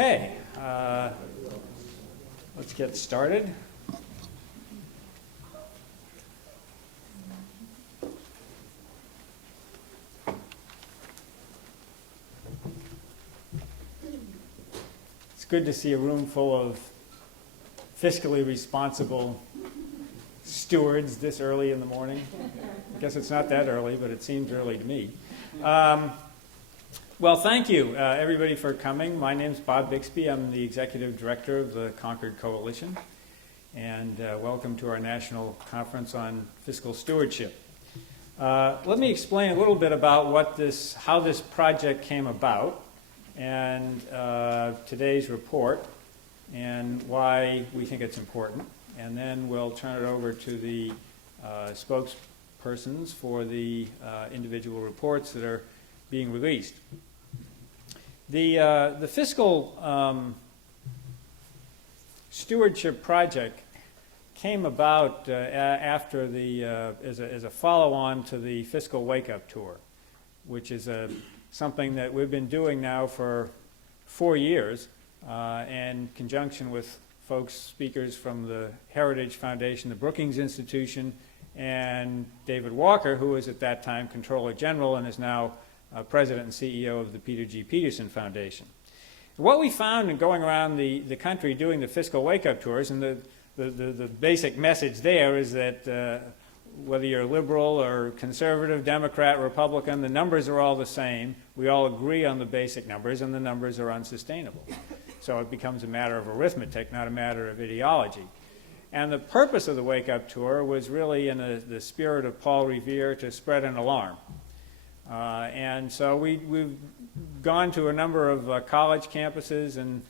Okay, let's get started. It's good to see a room full of fiscally responsible stewards this early in the morning. I guess it's not that early, but it seems early to me. Well, thank you, everybody, for coming. My name's Bob Bixby. I'm the Executive Director of the Concord Coalition, and welcome to our National Conference on Fiscal Stewardship. Let me explain a little bit about how this project came about, and today's report, and why we think it's important. And then we'll turn it over to the spokespersons for the individual reports that are being released. The Fiscal Stewardship project came about after as a follow-on to the Fiscal Wake-Up Tour, which is something that we've been doing now for 4 years in conjunction with speakers from the Heritage Foundation, the Brookings Institution, and David Walker, who was at that time Comptroller General and is now President and CEO of the Peter G. Peterson Foundation. What we found in going around the country doing the Fiscal Wake-Up Tours, and the basic message there is that whether you're liberal or conservative, Democrat, Republican, the numbers are all the same. We all agree on the basic numbers, and the numbers are unsustainable. So it becomes a matter of arithmetic, not a matter of ideology. And the purpose of the Wake-Up Tour was really in the spirit of Paul Revere, to spread an alarm. And so we've gone to a number of college campuses in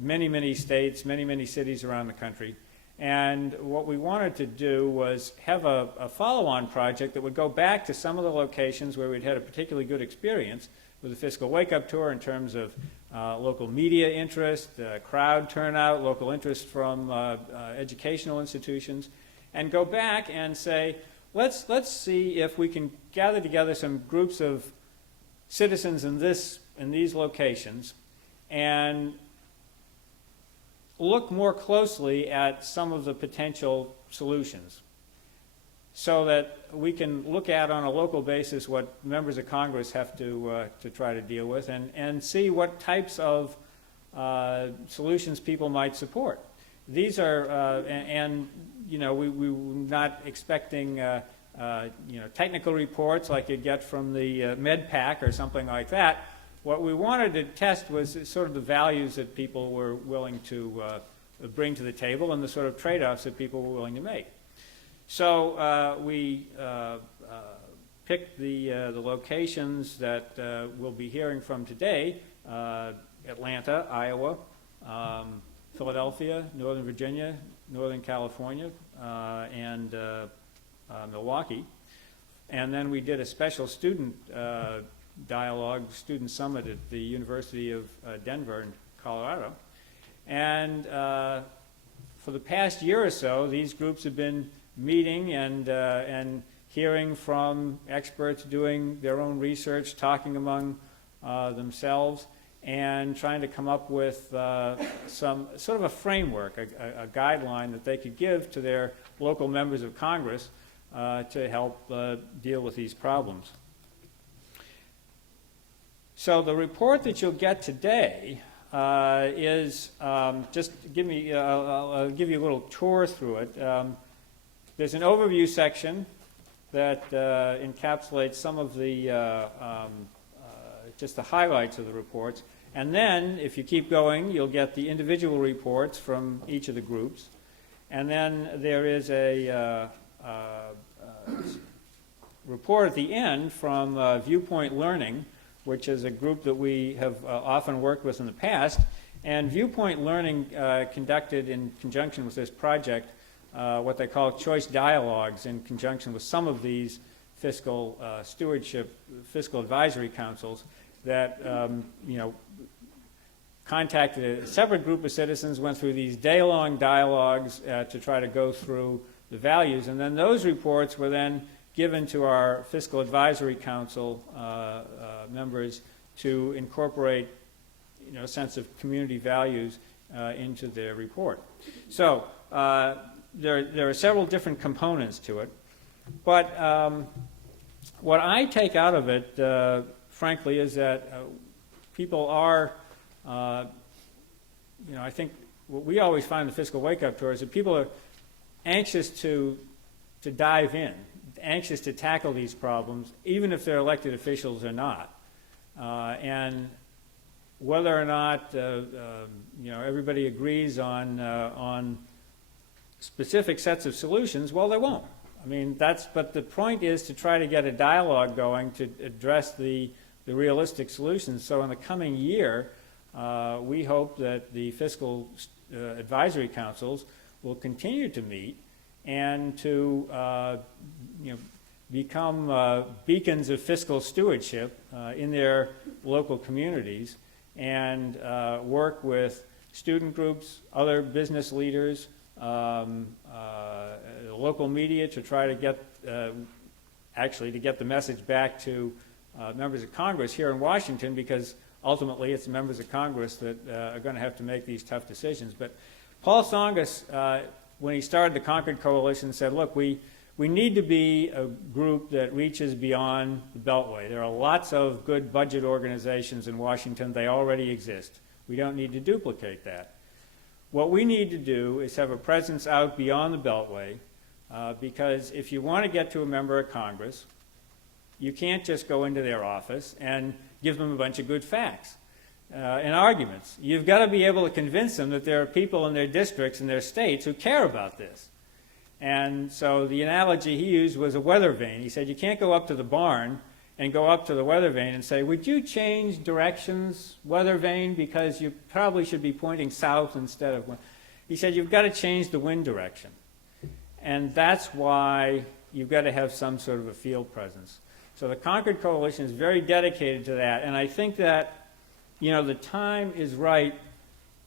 many states, many cities around the country. And what we wanted to do was have a follow-on project that would go back to some of the locations where we'd had a particularly good experience with the Fiscal Wake-Up Tour in terms of local media interest, crowd turnout, local interest from educational institutions, and go back and say, let's see if we can gather together some groups of citizens in these locations and look more closely at some of the potential solutions, so that we can look at on a local basis what members of Congress have to try to deal with, and see what types of solutions people might support. These are, we're not expecting technical reports like you'd get from the MedPAC or something like that. What we wanted to test was sort of the values that people were willing to bring to the table, and the sort of trade-offs that people were willing to make. So we picked the locations that we'll be hearing from today: Atlanta, Iowa, Philadelphia, Northern Virginia, Northern California, and Milwaukee. And then we did a special student dialogue, student summit at the University of Denver in Colorado. And for the past year or so, these groups have been meeting and hearing from experts, doing their own research, talking among themselves, and trying to come up with some sort of a framework, a guideline that they could give to their local members of Congress to help deal with these problems. So the report that you'll get today is I'll give you a little tour through it. There's an overview section that encapsulates some of the just the highlights of the reports. And then, if you keep going, you'll get the individual reports from each of the groups. And then there is a report at the end from Viewpoint Learning, which is a group that we have often worked with in the past. And Viewpoint Learning conducted, in conjunction with this project, what they call choice dialogues in conjunction with some of these fiscal stewardship, fiscal advisory councils that contacted a separate group of citizens, went through these day-long dialogues to try to go through the values, and then those reports were then given to our Fiscal Advisory Council members to incorporate sense of community values into their report. So there are several different components to it, but what I take out of it, frankly, is that people are, I think what we always find in the fiscal wake-up tour is that people are anxious to dive in, anxious to tackle these problems, even if they're elected officials or not. And whether or not everybody agrees on specific sets of solutions, well, they won't. I mean, but the point is to try to get a dialogue going to address the realistic solutions. So in the coming year, we hope that the fiscal advisory councils will continue to meet and to become beacons of fiscal stewardship in their local communities and work with student groups, other business leaders, local media to try to get to get the message back to members of Congress here in Washington, because ultimately it's members of Congress that are going to have to make these tough decisions. But Paul Tsongas, when he started the Concord Coalition, said, look, we need to be a group that reaches beyond the Beltway. There are lots of good budget organizations in Washington. They already exist. We don't need to duplicate that. What we need to do is have a presence out beyond the Beltway, because if you want to get to a member of Congress, you can't just go into their office and give them a bunch of good facts and arguments. You've got to be able to convince them that there are people in their districts and their states who care about this. And so the analogy he used was a weather vane. He said you can't go up to the barn and go up to the weather vane and say, would you change directions, weather vane, because you probably should be pointing south instead of west. He said you've got to change the wind direction. And that's why you've got to have some sort of a field presence. So the Concord Coalition is very dedicated to that. And I think that, the time is right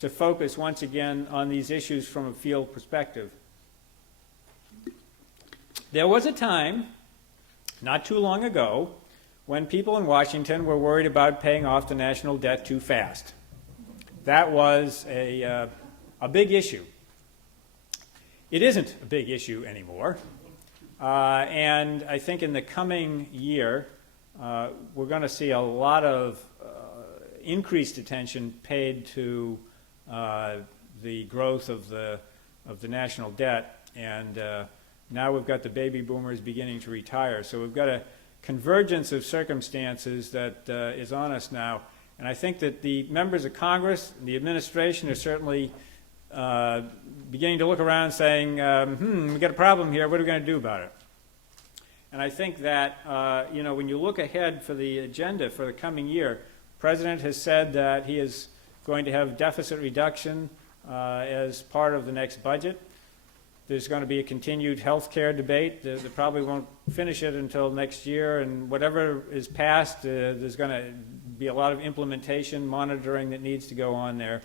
to focus once again on these issues from a field perspective. There was a time, not too long ago, when people in Washington were worried about paying off the national debt too fast. That was a big issue. It isn't a big issue anymore. And I think in the coming year, we're going to see a lot of increased attention paid to the growth of the national debt. And now we've got the baby boomers beginning to retire. So we've got a convergence of circumstances that is on us now. And I think that the members of Congress, the administration are certainly beginning to look around saying, we've got a problem here, what are we going to do about it? And I think that, when you look ahead for the agenda for the coming year, the President has said that he is going to have deficit reduction as part of the next budget. There's going to be a continued health care debate. They probably won't finish it until next year, and whatever is passed, there's going to be a lot of implementation, monitoring that needs to go on there.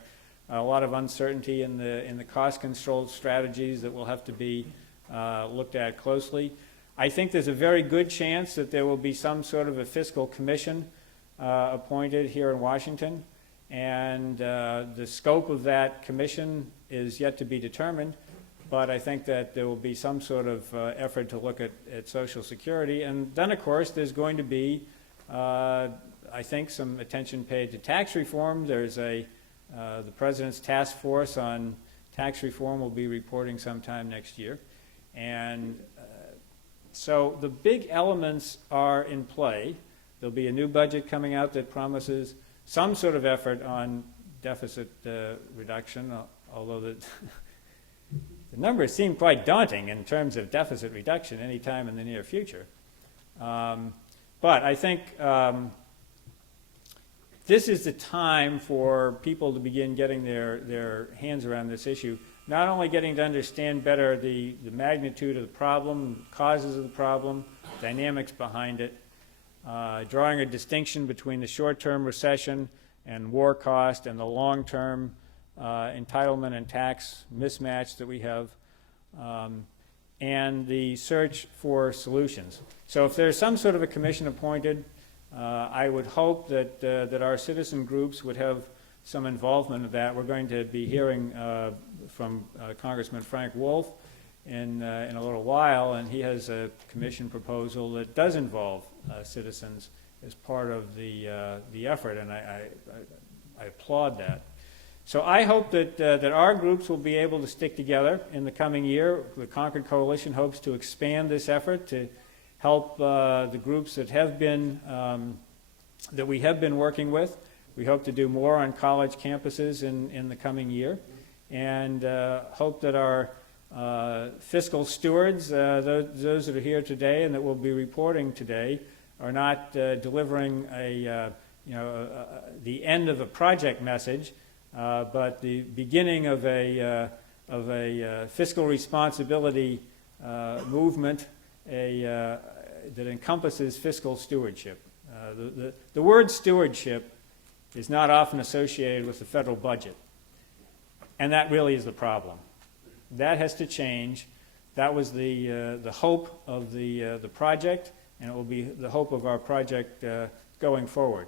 A lot of uncertainty in the cost control strategies that will have to be looked at closely. I think there's a very good chance that there will be some sort of a fiscal commission appointed here in Washington, and the scope of that commission is yet to be determined. But I think that there will be some sort of effort to look at Social Security. And then, of course, there's going to be, I think, some attention paid to tax reform. There's the President's task force on tax reform will be reporting sometime next year. And so the big elements are in play. There'll be a new budget coming out that promises some sort of effort on deficit reduction, although the numbers seem quite daunting in terms of deficit reduction any time in the near future. But I think this is the time for people to begin getting their hands around this issue, not only getting to understand better the magnitude of the problem, causes of the problem, dynamics behind it, drawing a distinction between the short-term recession and war cost and the long-term entitlement and tax mismatch that we have, and the search for solutions. So if there's some sort of a commission appointed, I would hope that our citizen groups would have some involvement of that. We're going to be hearing from Congressman Frank Wolf in a little while, and he has a commission proposal that does involve citizens as part of the effort, and I applaud that. So I hope that our groups will be able to stick together in the coming year. The Concord Coalition hopes to expand this effort to help the groups that have been that we have been working with. We hope to do more on college campuses in the coming year, and hope that our fiscal stewards, those that are here today and that will be reporting today, are not delivering the end of a project message, but the beginning of a fiscal responsibility movement that encompasses fiscal stewardship. The word stewardship is not often associated with the federal budget, and that really is the problem. That has to change. That was the hope of the project, and it will be the hope of our project going forward.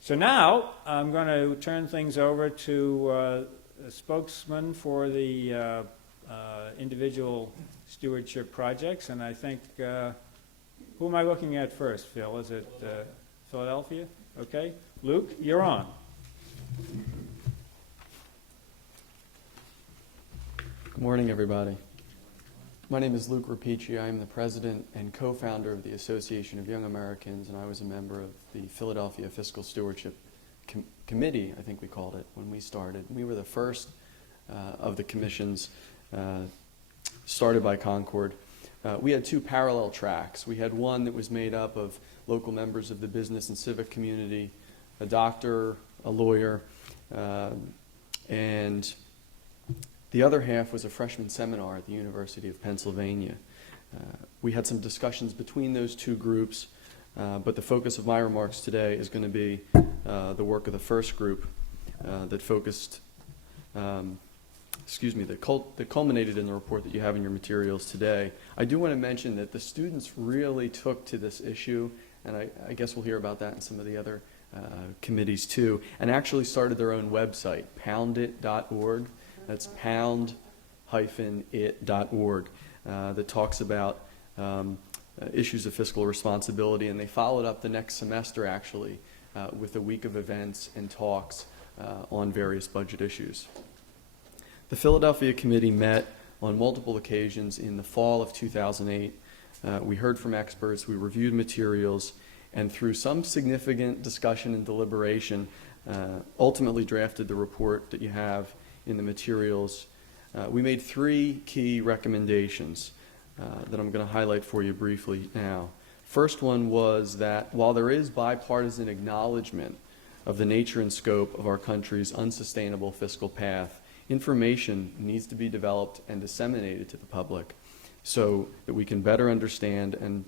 So now I'm going to turn things over to a spokesman for the individual stewardship projects, and I think, who am I looking at first, Phil? Is it Philadelphia? Okay. Luke, you're on. Good morning, everybody. My name is Luke Rapici. I am the president and co-founder of the Association of Young Americans, and I was a member of the Philadelphia Fiscal Stewardship Committee, I think we called it, when we started. We were the first of the commissions started by Concord. We had two parallel tracks. We had one that was made up of local members of the business and civic community, a doctor, a lawyer, and the other half was a freshman seminar at the University of Pennsylvania. We had some discussions between those two groups, but the focus of my remarks today is going to be the work of the first group that focused, that culminated in the report that you have in your materials today. I do want to mention that the students really took to this issue, and I guess we'll hear about that in some of the other committees too, and actually started their own website, poundit.org. That's pound-it.org, that talks about issues of fiscal responsibility, and they followed up the next semester actually with a week of events and talks on various budget issues. The Philadelphia Committee met on multiple occasions in the fall of 2008. We heard from experts, we reviewed materials, and through some significant discussion and deliberation, ultimately drafted the report that you have in the materials. We made three key recommendations that I'm going to highlight for you briefly now. First one was that while there is bipartisan acknowledgement of the nature and scope of our country's unsustainable fiscal path, information needs to be developed and disseminated to the public so that we can better understand and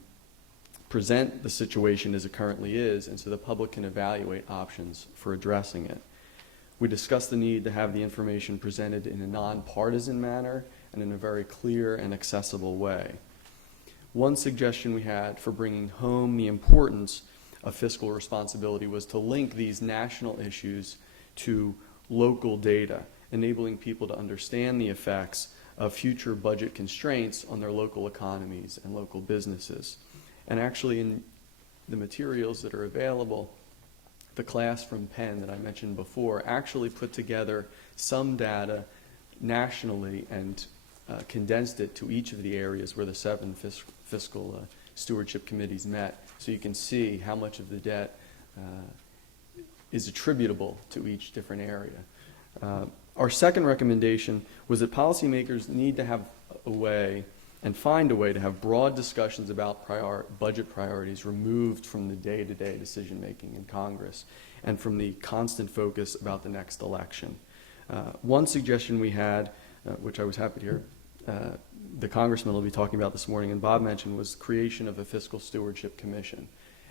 present the situation as it currently is, and so the public can evaluate options for addressing it. We discussed the need to have the information presented in a nonpartisan manner and in a very clear and accessible way. One suggestion we had for bringing home the importance of fiscal responsibility was to link these national issues to local data, enabling people to understand the effects of future budget constraints on their local economies and local businesses. And actually, in the materials that are available, the class from Penn that I mentioned before actually put together some data nationally and condensed it to each of the areas where the 7 fiscal stewardship committees met, so you can see how much of the debt is attributable to each different area. Our second recommendation was that policymakers need to have a way and find a way to have broad discussions about budget priorities removed from the day-to-day decision-making in Congress and from the constant focus about the next election. One suggestion we had, which I was happy to hear the Congressman will be talking about this morning and Bob mentioned, was creation of a Fiscal Stewardship Commission.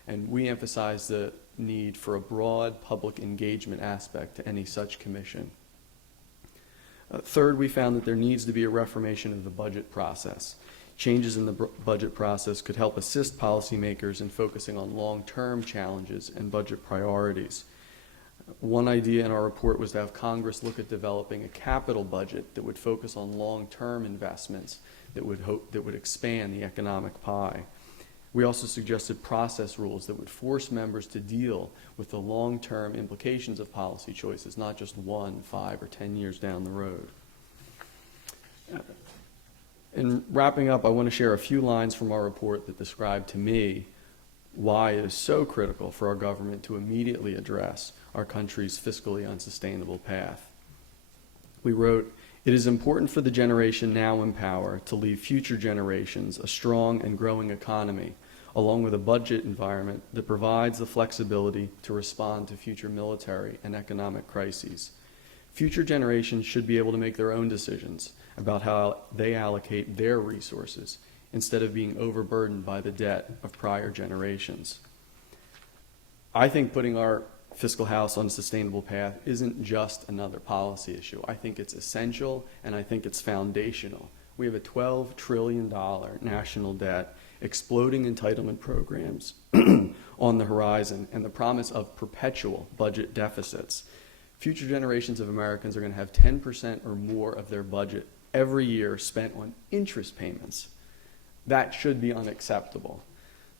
And we emphasized the need for a broad public engagement aspect to any such commission. Third, we found that there needs to be a reformation of the budget process. Changes in the budget process could help assist policymakers in focusing on long-term challenges and budget priorities. One idea in our report was to have Congress look at developing a capital budget that would focus on long-term investments that would expand the economic pie. We also suggested process rules that would force members to deal with the long-term implications of policy choices, not just 1, 5, or 10 years down the road. In wrapping up, I want to share a few lines from our report that describe to me why it is so critical for our government to immediately address our country's fiscally unsustainable path. We wrote, "It is important for the generation now in power to leave future generations a strong and growing economy, along with a budget environment that provides the flexibility to respond to future military and economic crises. Future generations should be able to make their own decisions about how they allocate their resources instead of being overburdened by the debt of prior generations." I think putting our fiscal house on a sustainable path isn't just another policy issue. I think it's essential, and I think it's foundational. We have a $12 trillion national debt, exploding entitlement programs on the horizon, and the promise of perpetual budget deficits. Future generations of Americans are going to have 10% or more of their budget every year spent on interest payments. That should be unacceptable.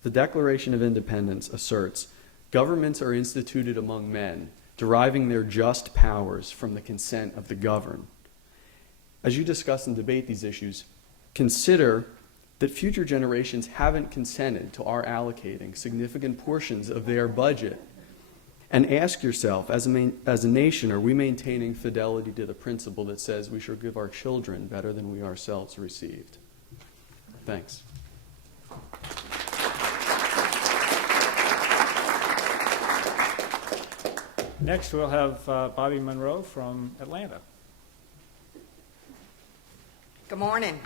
The Declaration of Independence asserts, "Governments are instituted among men, deriving their just powers from the consent of the governed." As you discuss and debate these issues, consider that future generations haven't consented to our allocating significant portions of their budget. And ask yourself, as a nation, are we maintaining fidelity to the principle that says we should give our children better than we ourselves received? Thanks. Next, we'll have Bobby Monroe from Atlanta. Good morning.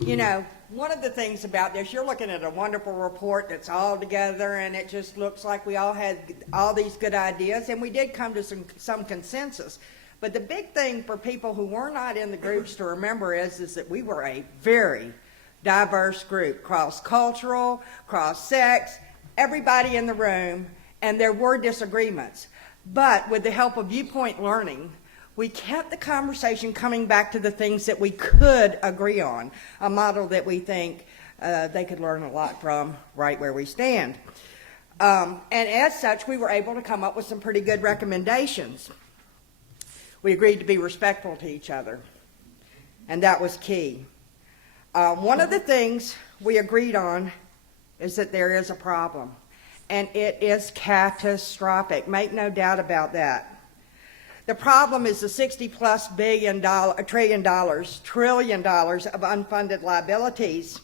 You know, one of the things about this, you're looking at a wonderful report that's all together, and it just looks like we all had all these good ideas, and we did come to some consensus. But the big thing for people who were not in the groups to remember is that we were a very diverse group, cross-cultural, cross-sex, everybody in the room, and there were disagreements. But with the help of viewpoint learning, we kept the conversation coming back to the things that we could agree on, a model that we think they could learn a lot from right where we stand. And as such, we were able to come up with some pretty good recommendations. We agreed to be respectful to each other, and that was key. One of the things we agreed on is that there is a problem, and it is catastrophic. Make no doubt about that. The problem is the $60+ trillion of unfunded liabilities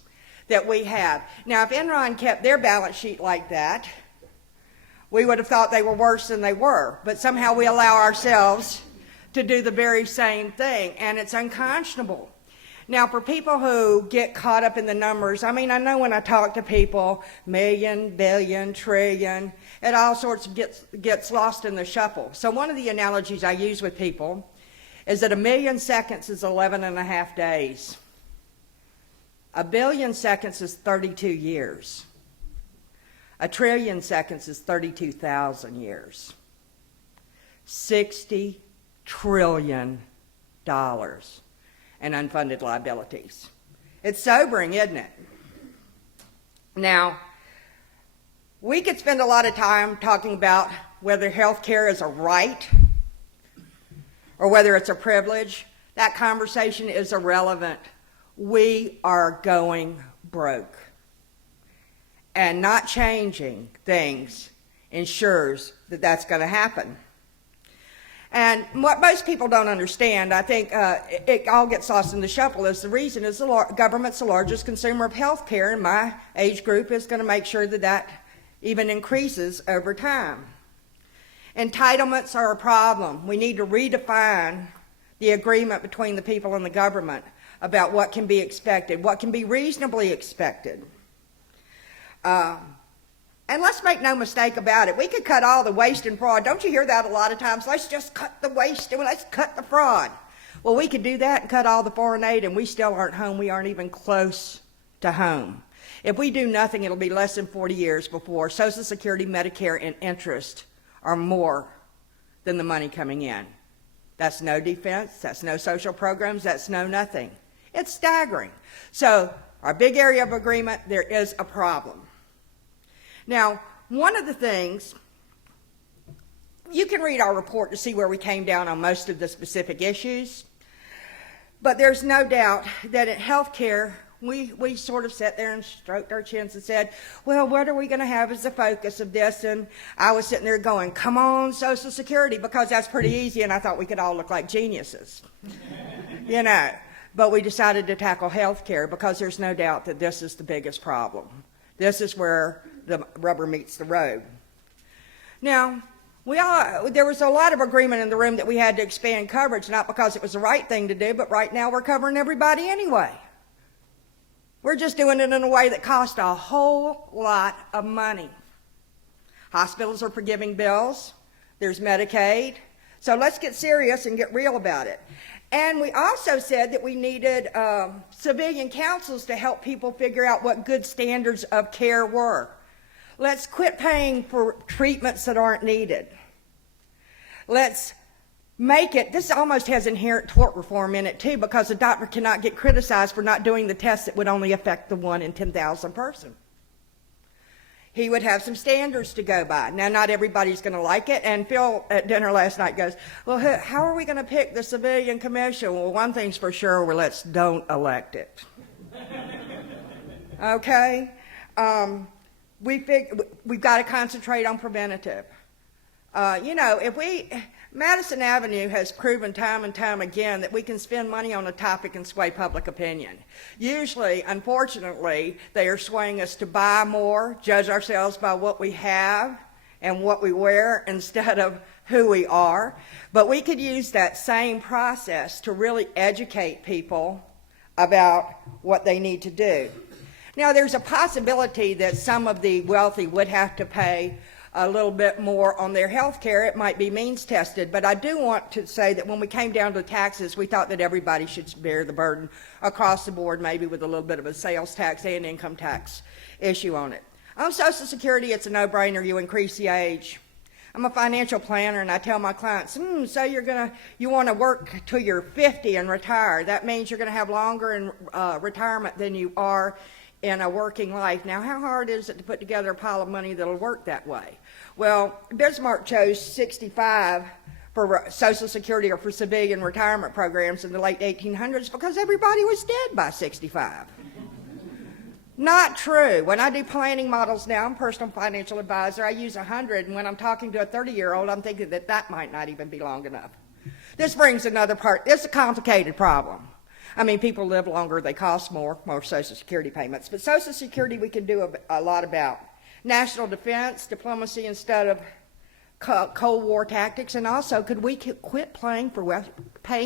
that we have. Now, if Enron kept their balance sheet like that, we would have thought they were worse than they were. But somehow we allow ourselves to do the very same thing, and it's unconscionable. Now, for people who get caught up in the numbers, I mean, I know when I talk to people, million, billion, trillion, it all sorts of gets lost in the shuffle. So one of the analogies I use with people is that 1,000,000 seconds is 11.5 days. 1 billion seconds is 32 years. 1 trillion seconds is 32,000 years. $60 trillion and unfunded liabilities. It's sobering, isn't it? Now, we could spend a lot of time talking about whether health care is a right or whether it's a privilege. That conversation is irrelevant. We are going broke. And not changing things ensures that that's going to happen. And what most people don't understand, I think it all gets lost in the shuffle, is the reason is the government's the largest consumer of health care, and my age group is going to make sure that that even increases over time. Entitlements are a problem. We need to redefine the agreement between the people and the government about what can be expected, what can be reasonably expected. And let's make no mistake about it. We could cut all the waste and fraud. Don't you hear that a lot of times? Let's just cut the waste and let's cut the fraud. Well, we could do that and cut all the foreign aid, and we still aren't home. We aren't even close to home. If we do nothing, it'll be less than 40 years before Social Security, Medicare, and interest are more than the money coming in. That's no defense, that's no social programs, that's no nothing. It's staggering. So our big area of agreement, there is a problem. Now, one of the things, you can read our report to see where we came down on most of the specific issues, but there's no doubt that in healthcare, we sort of sat there and stroked our chins and said, well, what are we going to have as the focus of this? And I was sitting there going, come on, Social Security, because that's pretty easy, and I thought we could all look like geniuses. You know, but we decided to tackle health care because there's no doubt that this is the biggest problem. This is where the rubber meets the road. Now, there was a lot of agreement in the room that we had to expand coverage, not because it was the right thing to do, but right now we're covering everybody anyway. We're just doing it in a way that costs a whole lot of money. Hospitals are forgiving bills. There's Medicaid. So let's get serious and get real about it. And we also said that we needed civilian councils to help people figure out what good standards of care were. Let's quit paying for treatments that aren't needed. Let's make it, this almost has inherent tort reform in it too, because a doctor cannot get criticized for not doing the test that would only affect the 1 in 10,000 person. He would have some standards to go by. Now, not everybody's going to like it, and Phil at dinner last night goes, well, how are we going to pick the civilian commission? Well, one thing's for sure, well, let's don't elect it. Okay? We've got to concentrate on preventative. You know, Madison Avenue has proven time and time again that we can spend money on a topic and sway public opinion. Usually, unfortunately, they are swaying us to buy more, judge ourselves by what we have and what we wear instead of who we are. But we could use that same process to really educate people about what they need to do. Now, there's a possibility that some of the wealthy would have to pay a little bit more on their health care. It might be means tested, but I do want to say that when we came down to taxes, we thought that everybody should bear the burden across the board, maybe with a little bit of a sales tax and income tax issue on it. On Social Security, it's a no-brainer. You increase the age. I'm a financial planner, and I tell my clients, so you want to work till you're 50 and retire. That means you're going to have longer in retirement than you are in a working life. Now, how hard is it to put together a pile of money that'll work that way? Well, Bismarck chose 65 for Social Security or for civilian retirement programs in the late 1800s because everybody was dead by 65. Not true. When I do planning models now, I'm a personal financial advisor, I use 100, and when I'm talking to a 30-year-old, I'm thinking that might not even be long enough. This brings another part. It's a complicated problem. I mean, people live longer, they cost more Social Security payments. But Social Security we can do a lot about. National defense, diplomacy instead of Cold War tactics, and also could we quit paying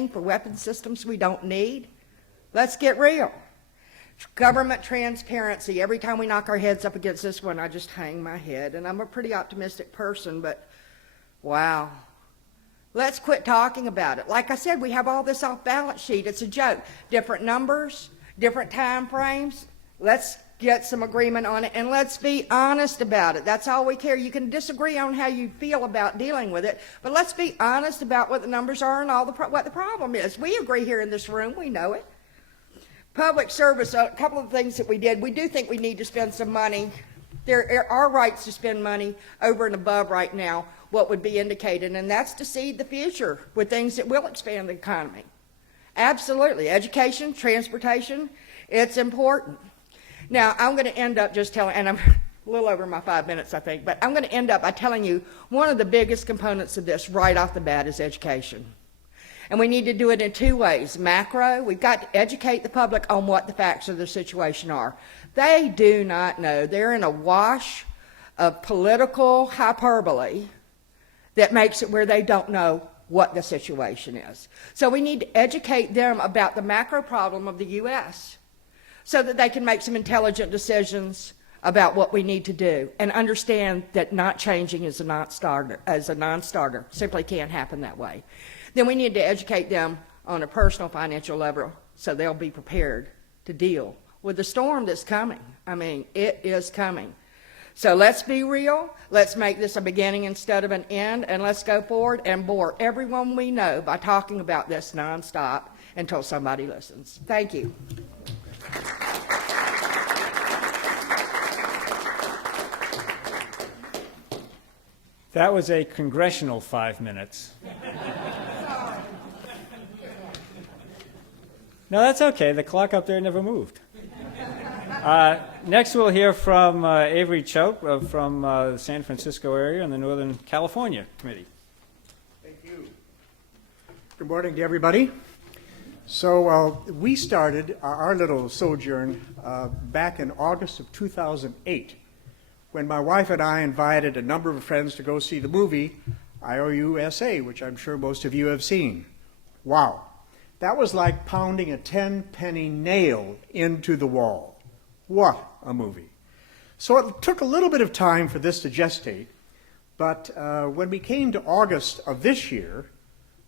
for weapon systems we don't need? Let's get real. Government transparency. Every time we knock our heads up against this one, I just hang my head. And I'm a pretty optimistic person, but wow. Let's quit talking about it. Like I said, we have all this off balance sheet. It's a joke. Different numbers, different time frames. Let's get some agreement on it, and let's be honest about it. That's all we care. You can disagree on how you feel about dealing with it, but let's be honest about what the numbers are and what the problem is. We agree here in this room. We know it. Public service, a couple of things that we did. We do think we need to spend some money. There are rights to spend money over and above right now what would be indicated, and that's to seed the future with things that will expand the economy. Absolutely. Education, transportation, it's important. Now, I'm going to end up just telling, and I'm a little over my 5 minutes, I think, but I'm going to end up by telling you one of the biggest components of this right off the bat is education. And we need to do it in two ways. Macro, we've got to educate the public on what the facts of the situation are. They do not know. They're in a wash of political hyperbole that makes it where they don't know what the situation is. So we need to educate them about the macro problem of the U.S. so that they can make some intelligent decisions about what we need to do and understand that not changing is a non-starter. Simply can't happen that way. Then we need to educate them on a personal financial level so they'll be prepared to deal with the storm that's coming. I mean, it is coming. So let's be real. Let's make this a beginning instead of an end, and let's go forward and bore everyone we know by talking about this nonstop until somebody listens. Thank you. That was a congressional 5 minutes. No, that's okay. The clock up there never moved. Next, we'll hear from Avery Choate from the San Francisco area and the Northern California Committee. Thank you. Good morning to everybody. So we started our little sojourn back in August of 2008, when my wife and I invited a number of friends to go see the movie IOUSA, which I'm sure most of you have seen. Wow. That was like pounding a 10-penny nail into the wall. What a movie. So it took a little bit of time for this to gestate, but when we came to August of this year,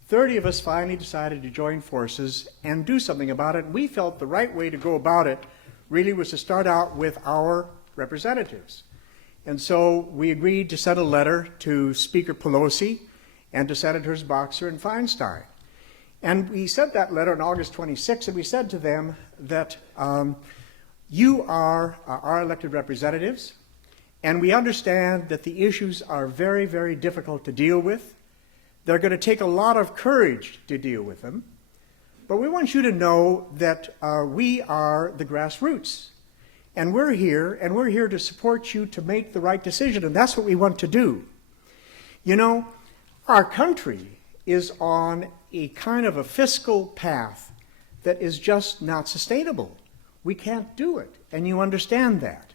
30 of us finally decided to join forces and do something about it. And we felt the right way to go about it really was to start out with our representatives. And so we agreed to send a letter to Speaker Pelosi and to Senators Boxer and Feinstein. And we sent that letter on August 26th, and we said to them that you are our elected representatives, and we understand that the issues are very, very difficult to deal with. They're going to take a lot of courage to deal with them. But we want you to know that we are the grassroots. And we're here to support you to make the right decision, and that's what we want to do. You know, our country is on a kind of a fiscal path that is just not sustainable. We can't do it, and you understand that.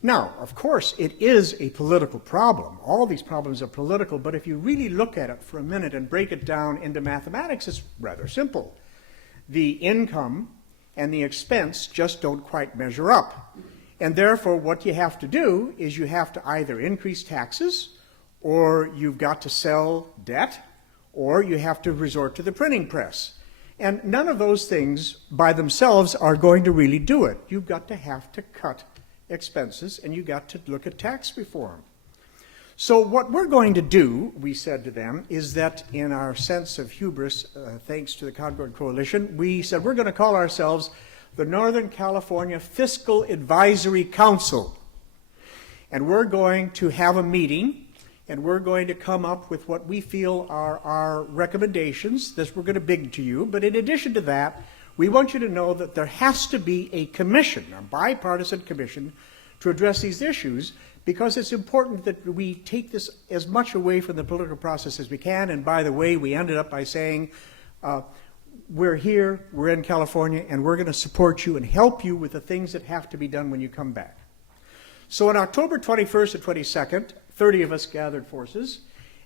Now, of course, it is a political problem. All these problems are political, but if you really look at it for a minute and break it down into mathematics, it's rather simple. The income and the expense just don't quite measure up. And therefore, what you have to do is you have to either increase taxes, or you've got to sell debt, or you have to resort to the printing press. And none of those things by themselves are going to really do it. You've got to have to cut expenses, and you've got to look at tax reform. So what we're going to do, we said to them, is that in our sense of hubris, thanks to the Concord Coalition, we said we're going to call ourselves the Northern California Fiscal Advisory Council. And we're going to have a meeting, and we're going to come up with what we feel are our recommendations that we're going to bring to you. But in addition to that, we want you to know that there has to be a commission, a bipartisan commission, to address these issues, because it's important that we take this as much away from the political process as we can. And by the way, we ended up by saying, we're here, we're in California, and we're going to support you and help you with the things that have to be done when you come back. So on October 21st and 22nd, 30 of us gathered forces,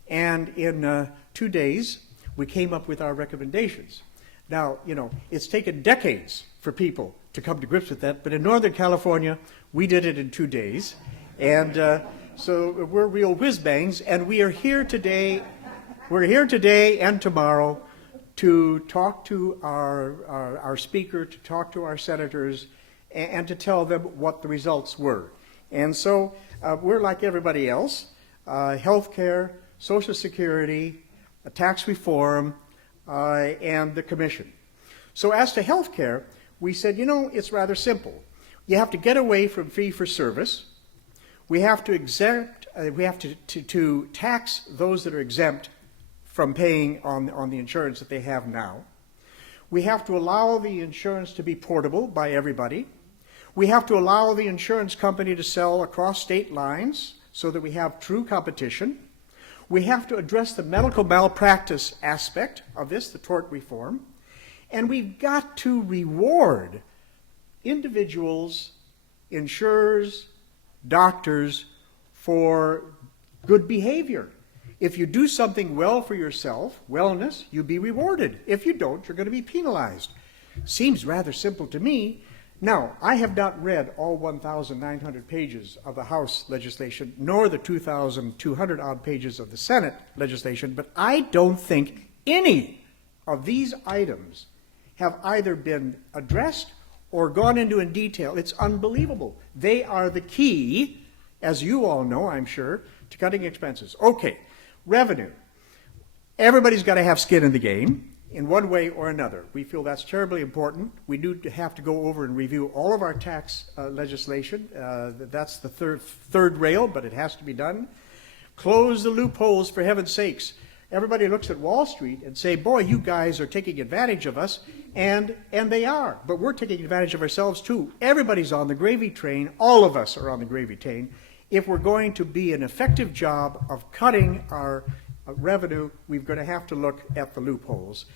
and in 2 days, we came up with our recommendations. Now, you know, it's taken decades for people to come to grips with that, but in Northern California, we did it in 2 days. And so we're real whiz-bangs, and we are here today. We're here today and tomorrow to talk to our speaker, to talk to our senators, and to tell them what the results were. And so we're like everybody else: health care, Social Security, tax reform, and the commission. So as to health care, we said, you know, it's rather simple. You have to get away from fee-for-service. We have to exempt. We have to tax those that are exempt from paying on the insurance that they have now. We have to allow the insurance to be portable by everybody. We have to allow the insurance company to sell across state lines so that we have true competition. We have to address the medical malpractice aspect of this, the tort reform. And we've got to reward individuals, insurers, doctors for good behavior. If you do something well for yourself, wellness, you'll be rewarded. If you don't, you're going to be penalized. Seems rather simple to me. Now, I have not read all 1,900 pages of the House legislation, nor the 2,200 odd pages of the Senate legislation, but I don't think any of these items have either been addressed or gone into in detail. It's unbelievable. They are the key, as you all know, I'm sure, to cutting expenses. Okay, revenue. Everybody's got to have skin in the game in one way or another. We feel that's terribly important. We do have to go over and review all of our tax legislation. That's the third rail, but it has to be done. Close the loopholes, for heaven's sakes. Everybody looks at Wall Street and say, boy, you guys are taking advantage of us, and they are. But we're taking advantage of ourselves too. Everybody's on the gravy train. All of us are on the gravy train. If we're going to be an effective job of cutting our revenue, we're going to have to look at the loopholes.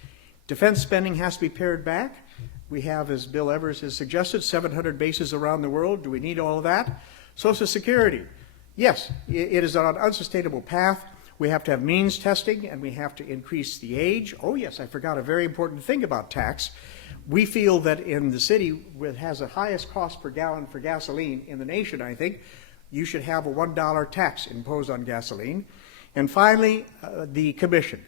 Defense spending has to be pared back. We have, as Bill Evers has suggested, 700 bases around the world. Do we need all of that? Social Security. Yes, it is on an unsustainable path. We have to have means testing, and we have to increase the age. Oh, yes, I forgot a very important thing about tax. We feel that in the city that has the highest cost per gallon for gasoline in the nation, I think, you should have a $1 tax imposed on gasoline. And finally, the commission.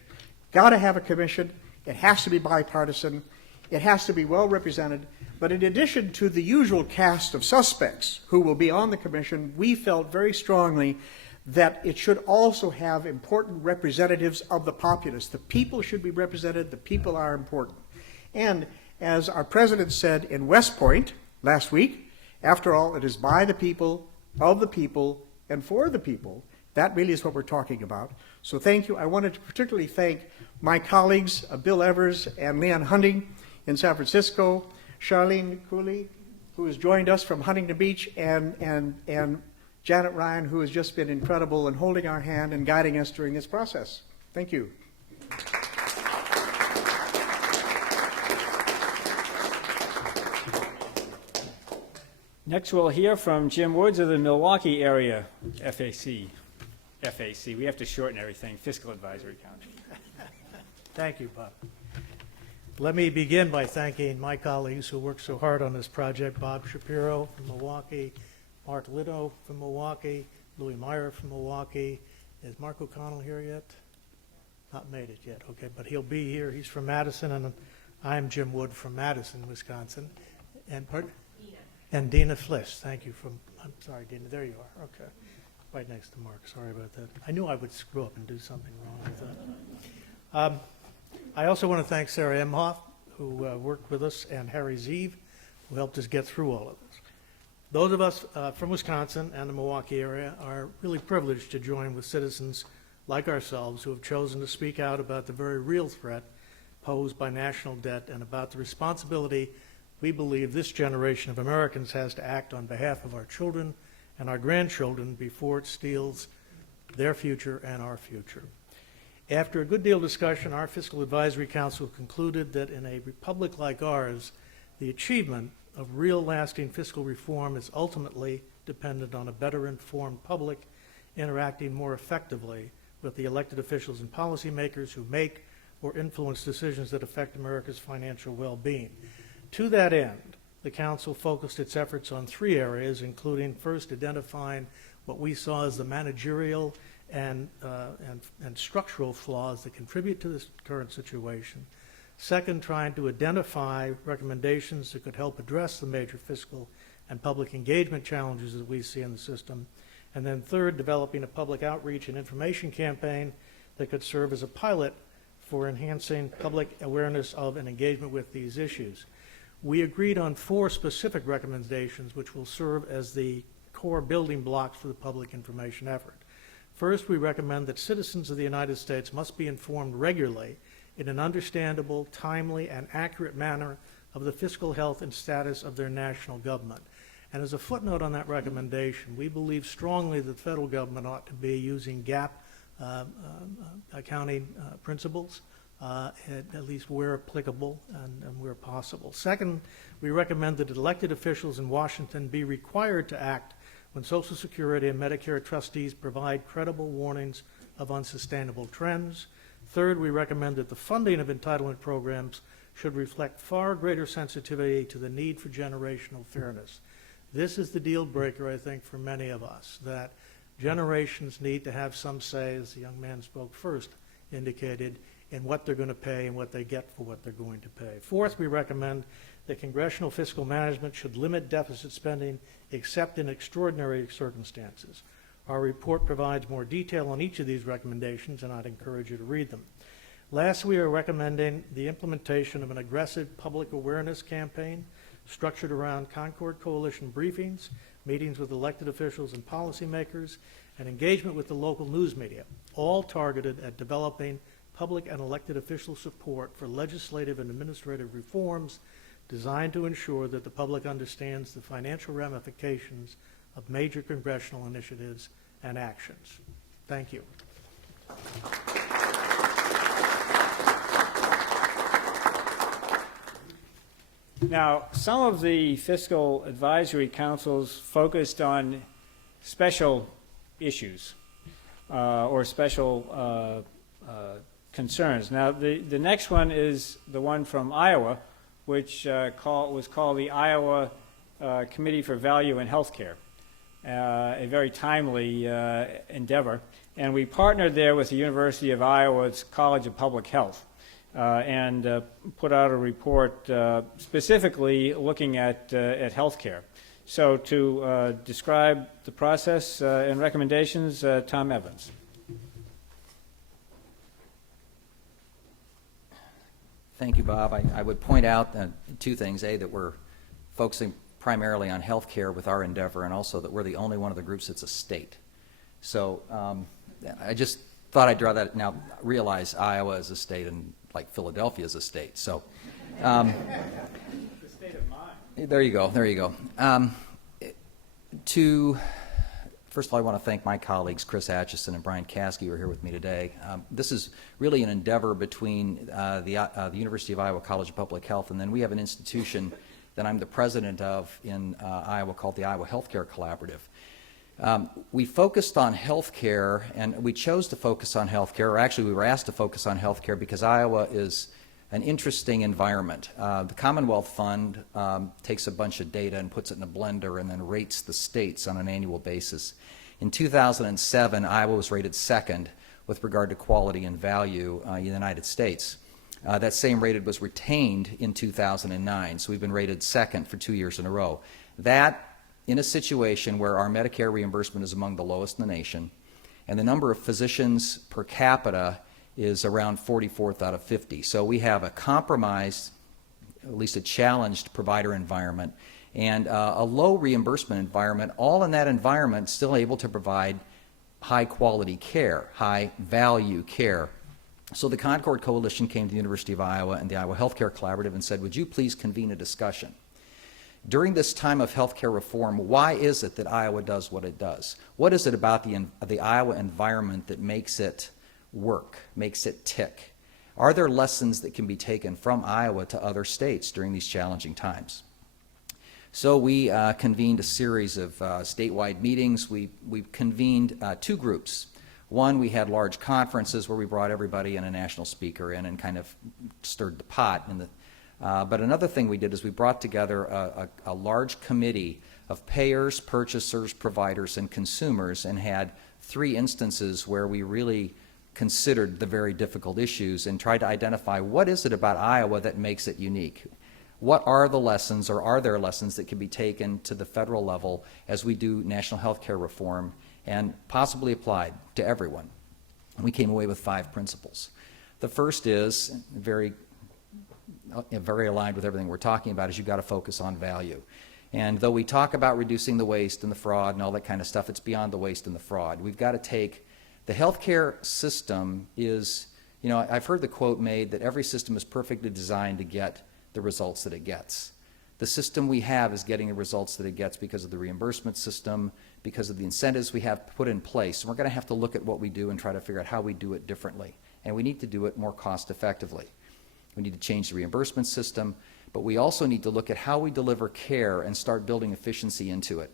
Got to have a commission. It has to be bipartisan. It has to be well represented. But in addition to the usual cast of suspects who will be on the commission, we felt very strongly that it should also have important representatives of the populace. The people should be represented. The people are important. And as our president said in West Point last week, after all, it is by the people, of the people, and for the people. That really is what we're talking about. So thank you. I wanted to particularly thank my colleagues, Bill Evers and Leon Hunting in San Francisco, Charlene Cooley, who has joined us from Huntington Beach, and Janet Ryan, who has just been incredible in holding our hand and guiding us during this process. Thank you. Next, we'll hear from Jim Woods of the Milwaukee area FAC. We have to shorten everything, Fiscal Advisory Council. Thank you, Bob. Let me begin by thanking my colleagues who worked so hard on this project, Bob Shapiro from Milwaukee, Mark Lito from Milwaukee, Louis Meyer from Milwaukee. Is Mark O'Connell here yet? Not made it yet, okay, but he'll be here. He's from Madison, and I'm Jim Wood from Madison, Wisconsin. And pardon? Dina. And Dina Fliss, thank you from, I'm sorry, Dina, there you are, okay. Right next to Mark, sorry about that. I knew I would screw up and do something wrong with that. I also want to thank Sarah Emhoff, who worked with us, and Harry Zeev, who helped us get through all of this. Those of us from Wisconsin and the Milwaukee area are really privileged to join with citizens like ourselves who have chosen to speak out about the very real threat posed by national debt and about the responsibility we believe this generation of Americans has to act on behalf of our children and our grandchildren before it steals their future and our future. After a good deal of discussion, our Fiscal Advisory Council concluded that in a republic like ours, the achievement of real lasting fiscal reform is ultimately dependent on a better informed public interacting more effectively with the elected officials and policymakers who make or influence decisions that affect America's financial well-being. To that end, the Council focused its efforts on three areas, including first identifying what we saw as the managerial and structural flaws that contribute to this current situation. Second, trying to identify recommendations that could help address the major fiscal and public engagement challenges that we see in the system. And then third, developing a public outreach and information campaign that could serve as a pilot for enhancing public awareness of and engagement with these issues. We agreed on 4 specific recommendations which will serve as the core building blocks for the public information effort. First, we recommend that citizens of the United States must be informed regularly in an understandable, timely, and accurate manner of the fiscal health and status of their national government. And as a footnote on that recommendation, we believe strongly that the federal government ought to be using GAAP accounting principles, at least where applicable and where possible. Second, we recommend that elected officials in Washington be required to act when Social Security and Medicare trustees provide credible warnings of unsustainable trends. Third, we recommend that the funding of entitlement programs should reflect far greater sensitivity to the need for generational fairness. This is the deal breaker, I think, for many of us, that generations need to have some say, as the young man spoke first indicated, in what they're going to pay and what they get for what they're going to pay. Fourth, we recommend that congressional fiscal management should limit deficit spending except in extraordinary circumstances. Our report provides more detail on each of these recommendations, and I'd encourage you to read them. Last, we are recommending the implementation of an aggressive public awareness campaign structured around Concord Coalition briefings, meetings with elected officials and policymakers, and engagement with the local news media, all targeted at developing public and elected official support for legislative and administrative reforms designed to ensure that the public understands the financial ramifications of major congressional initiatives and actions. Thank you. Now, some of the fiscal advisory councils focused on special issues or special concerns. Now, the next one is the one from Iowa, which was called the Iowa Committee for Value in Healthcare, a very timely endeavor. And we partnered there with the University of Iowa's College of Public Health and put out a report specifically looking at healthcare. So to describe the process and recommendations, Tom Evans. Thank you, Bob. I would point out two things. A, that we're focusing primarily on health care with our endeavor, and also that we're the only one of the groups that's a state. So I just thought I'd draw that. Now, realize Iowa is a state and like Philadelphia is a state. So The state of mind. there you go. There you go. First of all, I want to thank my colleagues, Chris Atchison and Brian Caskey, who are here with me today. This is really an endeavor between the University of Iowa College of Public Health, and then we have an institution that I'm the president of in Iowa called the Iowa Healthcare Collaborative. We focused on healthcare, and we chose to focus on healthcare, or actually we were asked to focus on healthcare because Iowa is an interesting environment. The Commonwealth Fund takes a bunch of data and puts it in a blender and then rates the states on an annual basis. In 2007, Iowa was rated second with regard to quality and value in the United States. That same rating was retained in 2009, so we've been rated second for 2 years in a row. That in a situation where our Medicare reimbursement is among the lowest in the nation, and the number of physicians per capita is around 44th out of 50. So we have a compromised, at least a challenged provider environment, and a low reimbursement environment, all in that environment still able to provide high quality care, high value care. So the Concord Coalition came to the University of Iowa and the Iowa Healthcare Collaborative and said, would you please convene a discussion? During this time of healthcare reform, why is it that Iowa does what it does? What is it about the Iowa environment that makes it work, makes it tick? Are there lessons that can be taken from Iowa to other states during these challenging times? So we convened a series of statewide meetings. We convened two groups. One, we had large conferences where we brought everybody and a national speaker in and kind of stirred the pot. But another thing we did is we brought together a large committee of payers, purchasers, providers, and consumers, and had 3 instances where we really considered the very difficult issues and tried to identify what is it about Iowa that makes it unique. What are the lessons, or are there lessons that can be taken to the federal level as we do national health care reform and possibly applied to everyone? We came away with 5 principles. The first is very aligned with everything we're talking about, is you've got to focus on value. And though we talk about reducing the waste and the fraud and all that kind of stuff, it's beyond the waste and the fraud. We've got to take the healthcare system is, I've heard the quote made that every system is perfectly designed to get the results that it gets. The system we have is getting the results that it gets because of the reimbursement system, because of the incentives we have put in place. And we're going to have to look at what we do and try to figure out how we do it differently. And we need to do it more cost effectively. We need to change the reimbursement system, but we also need to look at how we deliver care and start building efficiency into it.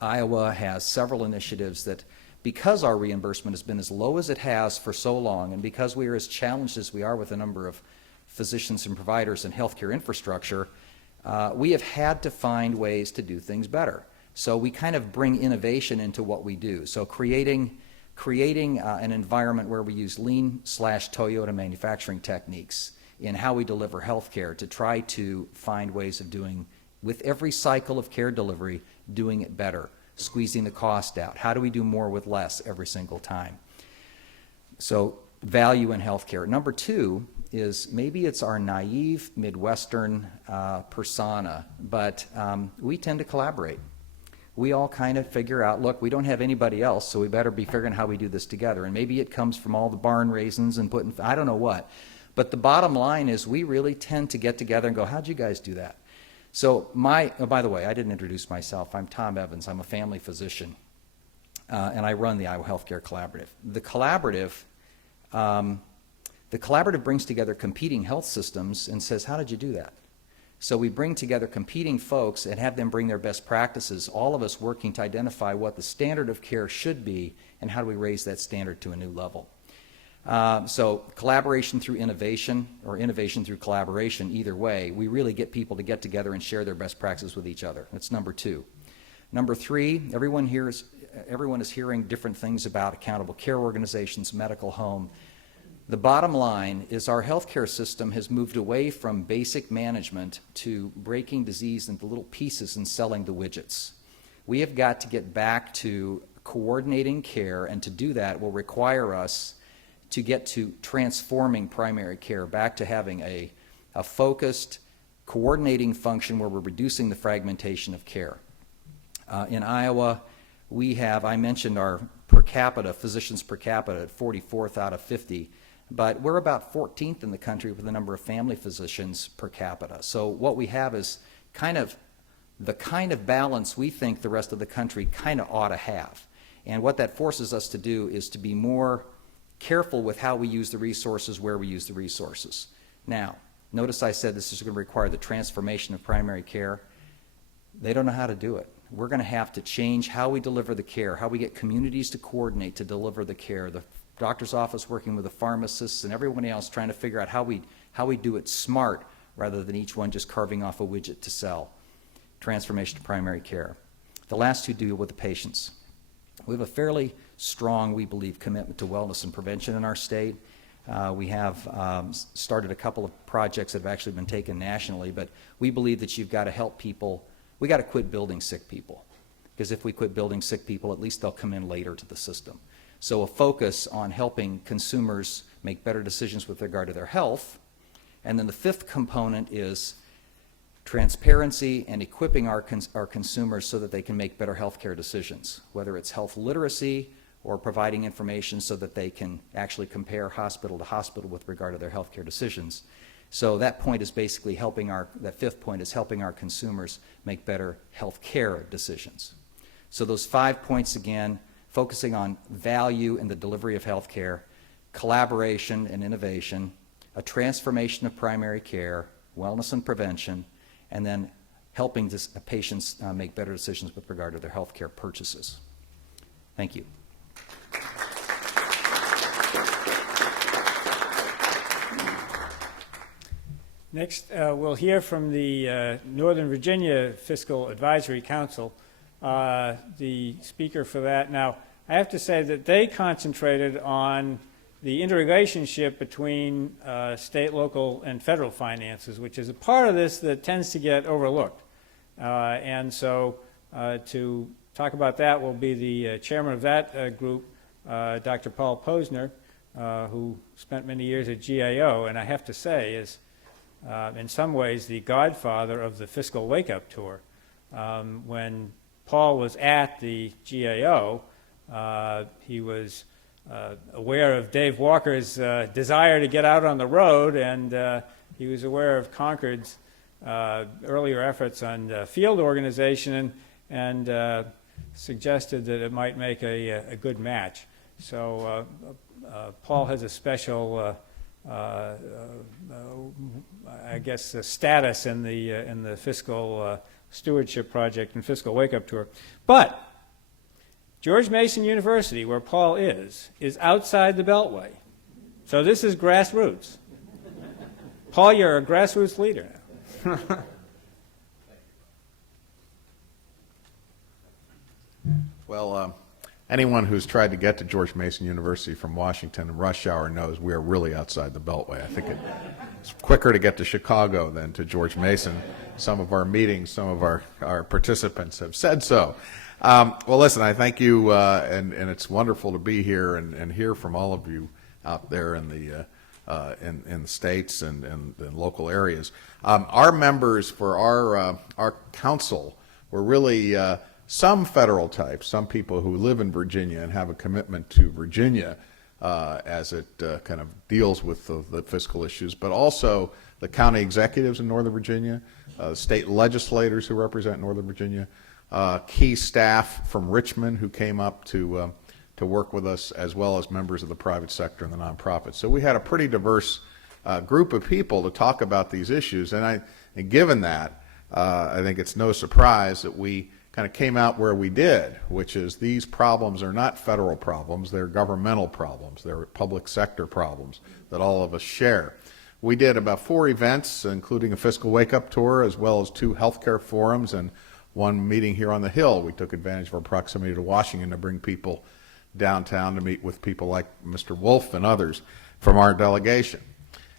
Iowa has several initiatives that, because our reimbursement has been as low as it has for so long, and because we are as challenged as we are with a number of physicians and providers and healthcare infrastructure, we have had to find ways to do things better. So we kind of bring innovation into what we do. So creating an environment where we use lean/Toyota manufacturing techniques in how we deliver healthcare to try to find ways of doing, with every cycle of care delivery, doing it better. squeezing the cost out? How do we do more with less every single time? So value in healthcare. Number two is maybe it's our naive Midwestern persona, but we tend to collaborate. We all kind of figure out, look, we don't have anybody else, so we better be figuring how we do this together. And maybe it comes from all the barn raisins and putting, I don't know what. But the bottom line is we really tend to get together and go, how'd you guys do that? So oh, by the way, I didn't introduce myself. I'm Tom Evans. I'm a family physician, and I run the Iowa Healthcare Collaborative. The collaborative brings together competing health systems and says, how did you do that? So we bring together competing folks and have them bring their best practices, all of us working to identify what the standard of care should be and how do we raise that standard to a new level. So collaboration through innovation or innovation through collaboration, either way, we really get people to get together and share their best practices with each other. That's number two. Number three, everyone is hearing different things about accountable care organizations, medical home. The bottom line is our healthcare system has moved away from basic management to breaking disease into little pieces and selling the widgets. We have got to get back to coordinating care, and to do that will require us to get to transforming primary care, back to having a focused, coordinating function where we're reducing the fragmentation of care. In Iowa, we have, I mentioned our per capita, physicians per capita at 44th out of 50. But we're about 14th in the country with the number of family physicians per capita. So what we have is the kind of balance we think the rest of the country kind of ought to have. And what that forces us to do is to be more careful with how we use the resources, where we use the resources. Now, notice I said this is going to require the transformation of primary care. They don't know how to do it. We're going to have to change how we deliver the care, how we get communities to coordinate to deliver the care, the doctor's office working with the pharmacists and everyone else trying to figure out how we do it smart rather than each one just carving off a widget to sell. Transformation to primary care. The last two deal with the patients. We have a fairly strong, we believe, commitment to wellness and prevention in our state. We have started a couple of projects that have actually been taken nationally, but we believe that you've got to help people. We got to quit building sick people, because if we quit building sick people, at least they'll come in later to the system. So a focus on helping consumers make better decisions with regard to their health. And then the fifth component is transparency and equipping our consumers so that they can make better healthcare decisions, whether it's health literacy or providing information so that they can actually compare hospital to hospital with regard to their healthcare decisions. So that point is basically that fifth point is helping our consumers make better healthcare decisions. So those 5 points again: focusing on value in the delivery of health care, collaboration and innovation, a transformation of primary care, wellness and prevention, and then helping patients make better decisions with regard to their health care purchases. Thank you. Next, we'll hear from the Northern Virginia Fiscal Advisory Council, the speaker for that. Now, I have to say that they concentrated on the interrelationship between state, local, and federal finances, which is a part of this that tends to get overlooked. And so to talk about that will be the chairman of that group, Dr. Paul Posner, who spent many years at GAO, and I have to say is in some ways the godfather of the Fiscal Wake-Up Tour. When Paul was at the GAO, he was aware of Dave Walker's desire to get out on the road, and he was aware of Concord's earlier efforts on field organization and suggested that it might make a good match. So Paul has a special I guess, status in the Fiscal Stewardship Project and Fiscal Wake-Up Tour. But George Mason University, where Paul is outside the Beltway. So this is grassroots. Paul, you're a grassroots leader now. Well, anyone who's tried to get to George Mason University from Washington in rush hour knows we are really outside the Beltway. I think it's quicker to get to Chicago than to George Mason. Some of our meetings, some of our participants have said so. Well, listen, I thank you, and it's wonderful to be here and hear from all of you out there in the states and local areas. Our members for our council were really some federal types, some people who live in Virginia and have a commitment to Virginia as it kind of deals with the fiscal issues, but also the county executives in Northern Virginia, state legislators who represent Northern Virginia, key staff from Richmond who came up to work with us, as well as members of the private sector and the nonprofits. So we had a pretty diverse group of people to talk about these issues, and given that, I think it's no surprise that we kind of came out where we did, which is these problems are not federal problems, they're governmental problems, they're public sector problems that all of us share. We did about 4 events, including a fiscal wake-up tour, as well as 2 healthcare forums and 1 meeting here on the Hill. We took advantage of our proximity to Washington to bring people downtown to meet with people like Mr. Wolf and others from our delegation.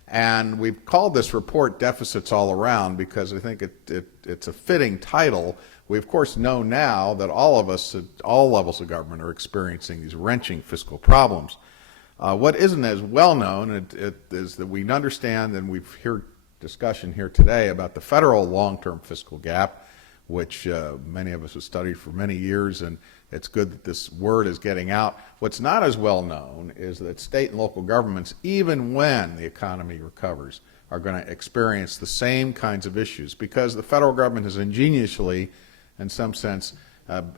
And we've called this report Deficits All Around because I think it's a fitting title. We, of course, know now that all of us at all levels of government are experiencing these wrenching fiscal problems. What isn't as well known is that we understand, and we've heard discussion here today about the federal long-term fiscal gap, which many of us have studied for many years, and it's good that this word is getting out. What's not as well known is that state and local governments, even when the economy recovers, are going to experience the same kinds of issues because the federal government has ingeniously, in some sense,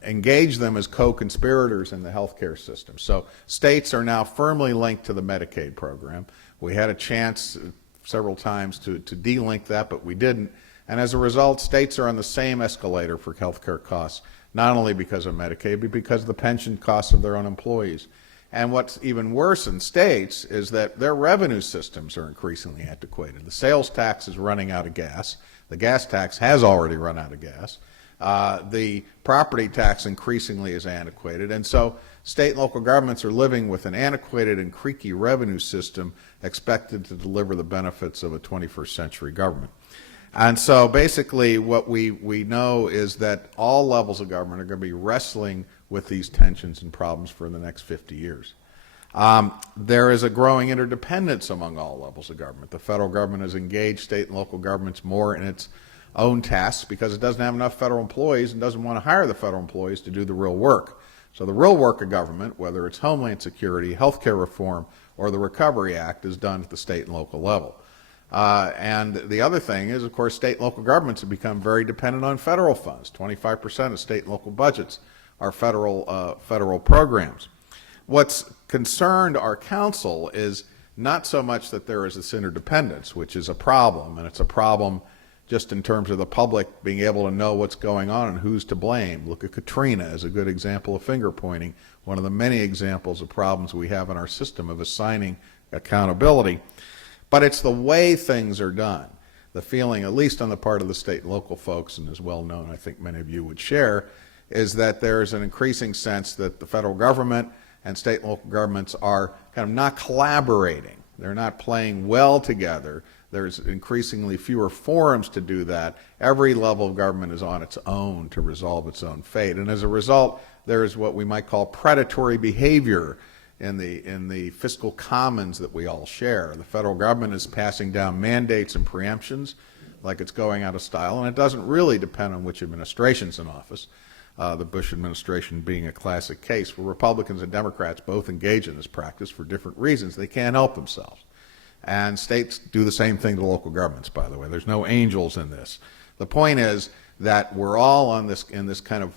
engage them as co-conspirators in the healthcare system. So states are now firmly linked to the Medicaid program. We had a chance several times to de-link that, but we didn't. And as a result, states are on the same escalator for healthcare costs, not only because of Medicaid, but because of the pension costs of their own employees. And what's even worse in states is that their revenue systems are increasingly antiquated. The sales tax is running out of gas. The gas tax has already run out of gas. The property tax increasingly is antiquated, and so state and local governments are living with an antiquated and creaky revenue system expected to deliver the benefits of a 21st century government. And so basically what we know is that all levels of government are going to be wrestling with these tensions and problems for the next 50 years. There is a growing interdependence among all levels of government. The federal government has engaged state and local governments more in its own tasks because it doesn't have enough federal employees and doesn't want to hire the federal employees to do the real work. So the real work of government, whether it's Homeland Security, healthcare reform, or the Recovery Act, is done at the state and local level. And the other thing is, of course, state and local governments have become very dependent on federal funds. 25% of state and local budgets are federal programs. What's concerned our council is not so much that there is this interdependence, which is a problem, and it's a problem just in terms of the public being able to know what's going on and who's to blame. Look at Katrina as a good example of finger pointing, one of the many examples of problems we have in our system of assigning accountability. But it's the way things are done. The feeling, at least on the part of the state and local folks, and as well known, I think many of you would share, is that there's an increasing sense that the federal government and state and local governments are kind of not collaborating. They're not playing well together. There's increasingly fewer forums to do that. Every level of government is on its own to resolve its own fate. And as a result, there is what we might call predatory behavior in the fiscal commons that we all share. The federal government is passing down mandates and preemptions like it's going out of style, and it doesn't really depend on which administration's in office. The Bush administration being a classic case where Republicans and Democrats both engage in this practice for different reasons. They can't help themselves. And states do the same thing to local governments, by the way. There's no angels in this. The point is that we're all on this in this kind of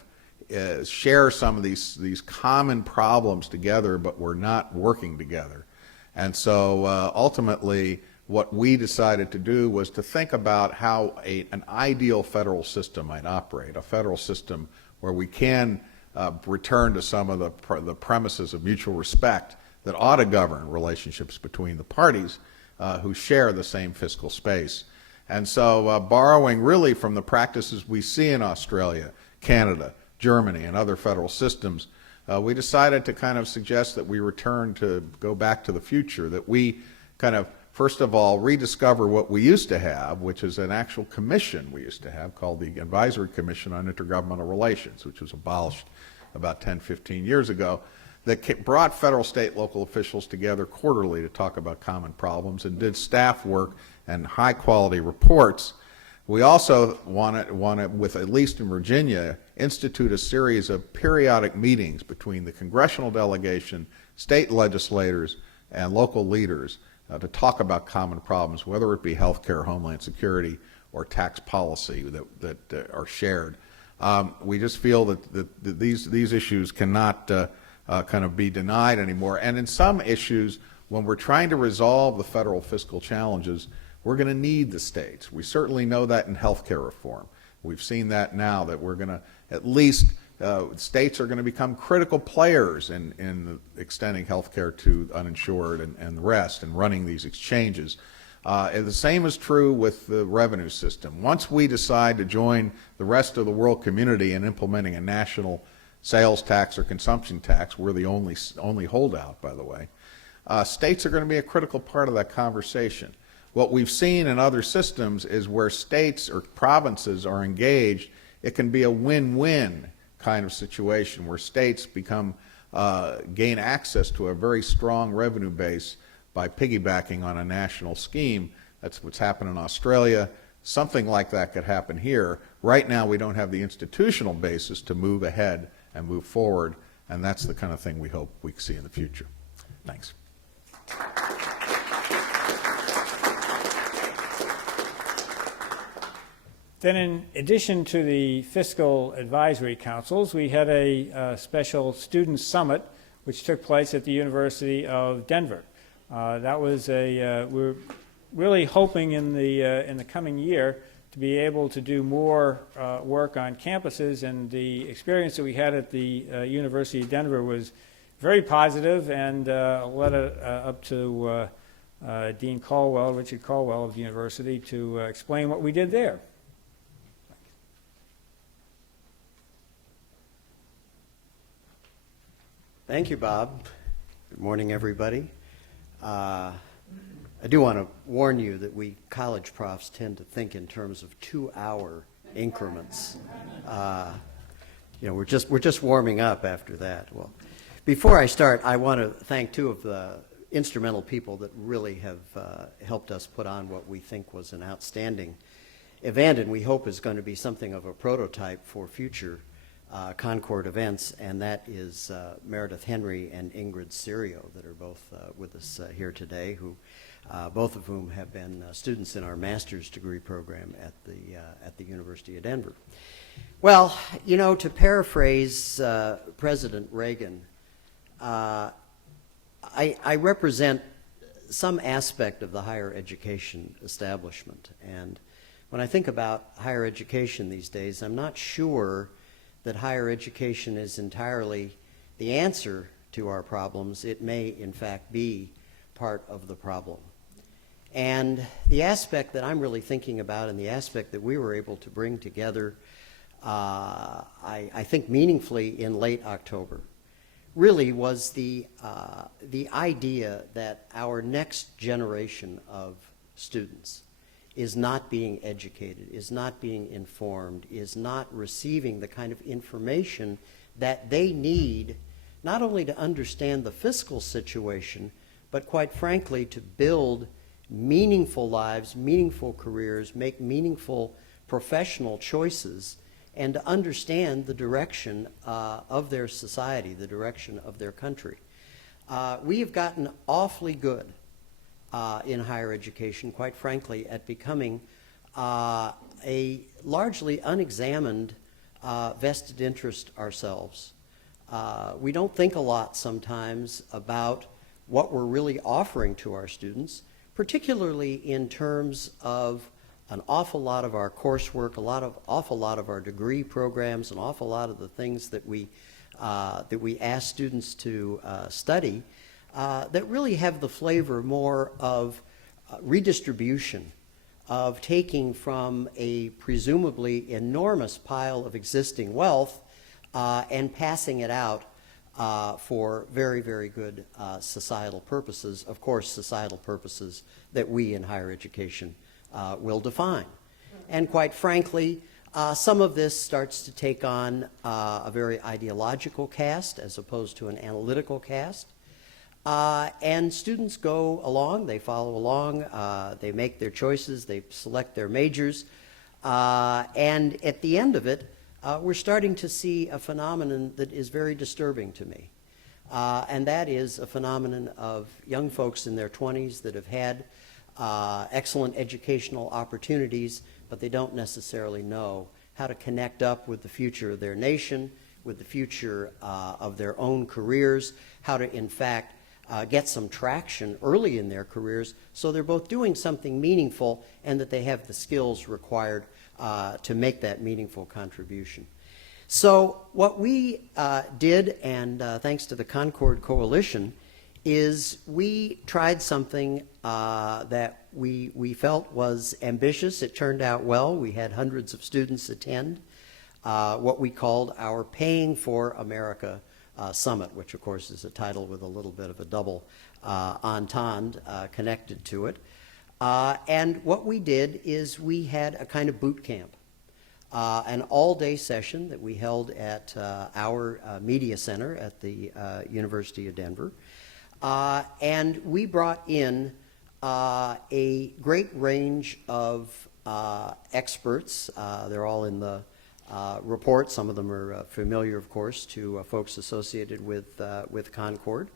share some of these common problems together, but we're not working together. And so ultimately what we decided to do was to think about how an ideal federal system might operate, a federal system where we can return to some of the premises of mutual respect that ought to govern relationships between the parties who share the same fiscal space. And so borrowing really from the practices we see in Australia, Canada, Germany, and other federal systems, we decided to kind of suggest that we return to go back to the future, that we kind of first of all, rediscover what we used to have, which is an actual commission we used to have called the Advisory Commission on Intergovernmental Relations, which was abolished about 10, 15 years ago, that brought federal, state, local officials together quarterly to talk about common problems and did staff work and high-quality reports. We also want to, with at least in Virginia, institute a series of periodic meetings between the congressional delegation, state legislators, and local leaders to talk about common problems, whether it be health care, homeland security, or tax policy that are shared. We just feel that these issues cannot kind of be denied anymore. And in some issues, when we're trying to resolve the federal fiscal challenges, we're going to need the states. We certainly know that in health care reform. We've seen that now, that we're going to, at least states are going to become critical players in extending health care to uninsured and the rest, and running these exchanges. And the same is true with the revenue system. Once we decide to join the rest of the world community in implementing a national sales tax or consumption tax, we're the only holdout, by the way, states are going to be a critical part of that conversation. What we've seen in other systems is where states or provinces are engaged, it can be a win-win kind of situation where states gain access to a very strong revenue base by piggybacking on a national scheme. That's what's happened in Australia. Something like that could happen here. Right now we don't have the institutional basis to move ahead and move forward, and that's the kind of thing we hope we see in the future. Thanks. Then in addition to the fiscal advisory councils, we had a special student summit which took place at the University of Denver. That was we're really hoping in the coming year to be able to do more work on campuses, and the experience that we had at the University of Denver was very positive, and led up to Dean Caldwell, Richard Caldwell of the university, to explain what we did there. Thank you, Bob. Good morning, everybody. I do want to warn you that we college profs tend to think in terms of 2-hour increments. We're just warming up after that. Well, before I start, I want to thank two of the instrumental people that really have helped us put on what we think was an outstanding event, and we hope is going to be something of a prototype for future Concord events, and that is Meredith Henry and Ingrid Serio, that are both with us here today, who both of whom have been students in our master's degree program at the University of Denver. Well, to paraphrase President Reagan, I represent some aspect of the higher education establishment, and when I think about higher education these days, I'm not sure that higher education is entirely the answer to our problems. It may, in fact, be part of the problem. And the aspect that I'm really thinking about, and the aspect that we were able to bring together, I think meaningfully in late October, really was the idea that our next generation of students is not being educated, is not being informed, is not receiving the kind of information that they need, not only to understand the fiscal situation, but quite frankly to build meaningful lives, meaningful careers, make meaningful professional choices, and to understand the direction of their society, the direction of their country. We have gotten awfully good in higher education, quite frankly, at becoming a largely unexamined vested interest ourselves. We don't think a lot sometimes about what we're really offering to our students, particularly in terms of an awful lot of our coursework, awful lot of our degree programs, an awful lot of the things that we ask students to study, that really have the flavor more of redistribution, of taking from a presumably enormous pile of existing wealth and passing it out for very, very good societal purposes, of course, societal purposes that we in higher education will define. And quite frankly, some of this starts to take on a very ideological cast as opposed to an analytical cast. And students go along, they follow along, they make their choices, they select their majors, and at the end of it, we're starting to see a phenomenon that is very disturbing to me. And that is a phenomenon of young folks in their 20s that have had excellent educational opportunities, but they don't necessarily know how to connect up with the future of their nation, with the future of their own careers, how to, in fact, get some traction early in their careers so they're both doing something meaningful and that they have the skills required to make that meaningful contribution. So what we did, and thanks to the Concord Coalition, is we tried something that we felt was ambitious. It turned out well. We had hundreds of students attend what we called our Paying for America Summit, which of course is a title with a little bit of a double entendre connected to it. And what we did is we had a kind of boot camp, an all-day session that we held at our media center at the University of Denver. And we brought in a great range of experts. They're all in the report. Some of them are familiar, of course, to folks associated with Concord.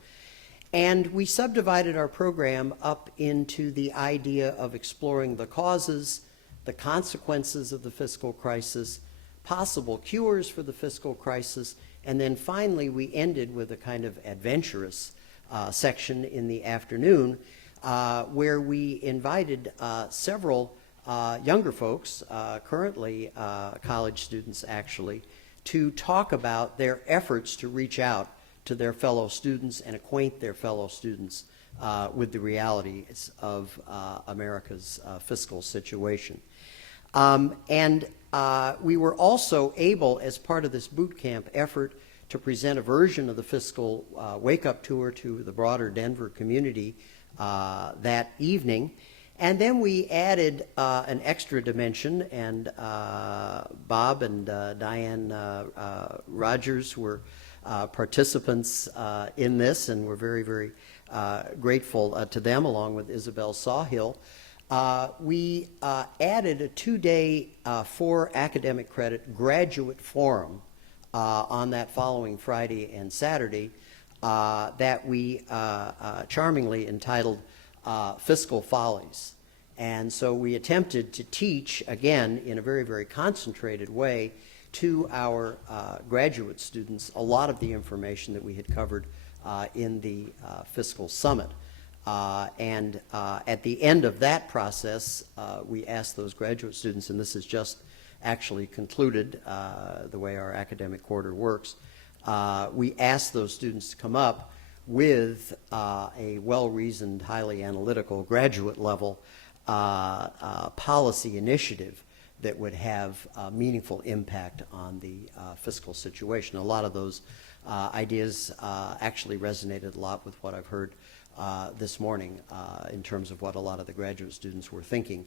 And we subdivided our program up into the idea of exploring the causes, the consequences of the fiscal crisis, possible cures for the fiscal crisis, and then finally we ended with a kind of adventurous section in the afternoon where we invited several younger folks, currently college students actually, to talk about their efforts to reach out to their fellow students and acquaint their fellow students with the realities of America's fiscal situation. And we were also able, as part of this boot camp effort, to present a version of the fiscal wake-up tour to the broader Denver community that evening. And then we added an extra dimension, and Bob and Diane Rogers were participants in this, and we're very, very grateful to them, along with Isabel Sawhill. We added a 2-day for academic credit graduate forum on that following Friday and Saturday that we charmingly entitled Fiscal Follies. And so we attempted to teach, again, in a very, very concentrated way, to our graduate students a lot of the information that we had covered in the Fiscal Summit. And at the end of that process, we asked those graduate students, and this is just actually concluded the way our academic quarter works, we asked those students to come up with a well-reasoned, highly analytical, graduate-level policy initiative that would have a meaningful impact on the fiscal situation. A lot of those ideas actually resonated a lot with what I've heard this morning in terms of what a lot of the graduate students were thinking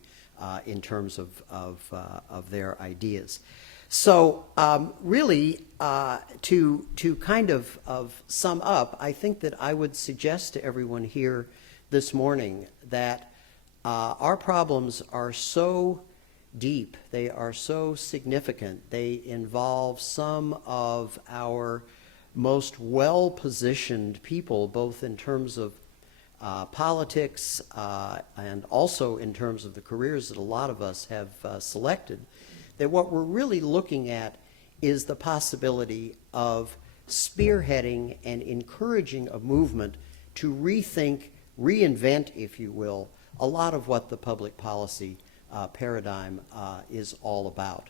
in terms of their ideas. So really, to kind of sum up, I think that I would suggest to everyone here this morning that our problems are so deep, they are so significant, they involve some of our most well-positioned people, both in terms of politics and also in terms of the careers that a lot of us have selected, that what we're really looking at is the possibility of spearheading and encouraging a movement to rethink, reinvent, if you will, a lot of what the public policy paradigm is all about.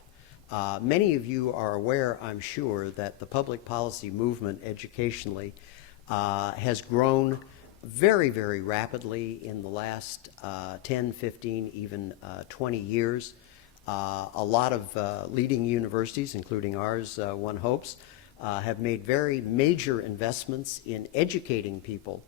Many of you are aware, I'm sure, that the public policy movement educationally has grown very, very rapidly in the last 10, 15, even 20 years. A lot of leading universities, including ours, one hopes, have made very major investments in educating people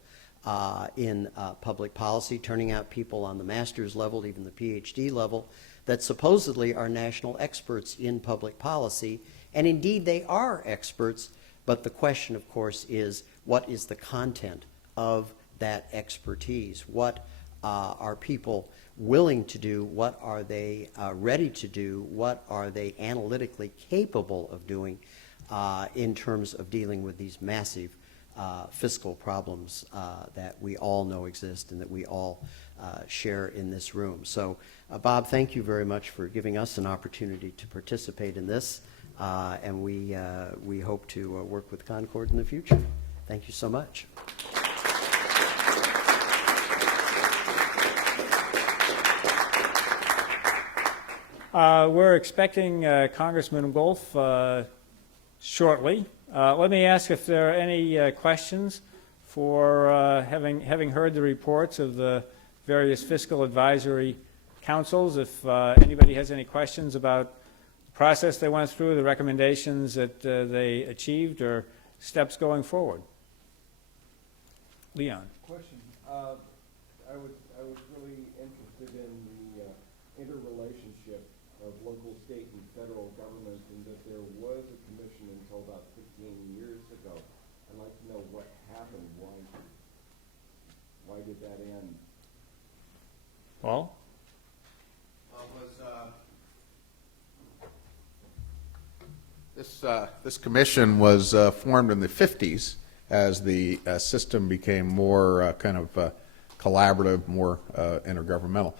in public policy, turning out people on the master's level, even the PhD level, that supposedly are national experts in public policy. And indeed, they are experts, but the question, of course, is what is the content of that expertise? What are people willing to do? What are they ready to do? What are they analytically capable of doing in terms of dealing with these massive fiscal problems that we all know exist and that we all share in this room? So, Bob, thank you very much for giving us an opportunity to participate in this, and we hope to work with Concord in the future. Thank you so much. We're expecting Congressman Wolf shortly. Let me ask if there are any questions for having heard the reports of the various fiscal advisory councils. If anybody has any questions about the process they went through, the recommendations that they achieved, or steps going forward. Leon. Question. I was really interested in the interrelationship of local, state, and federal government, and that there was a commission until about 15 years ago. I'd like to know what happened. Why did that end? Paul? This commission was formed in the 50s as the system became more kind of collaborative, more intergovernmental.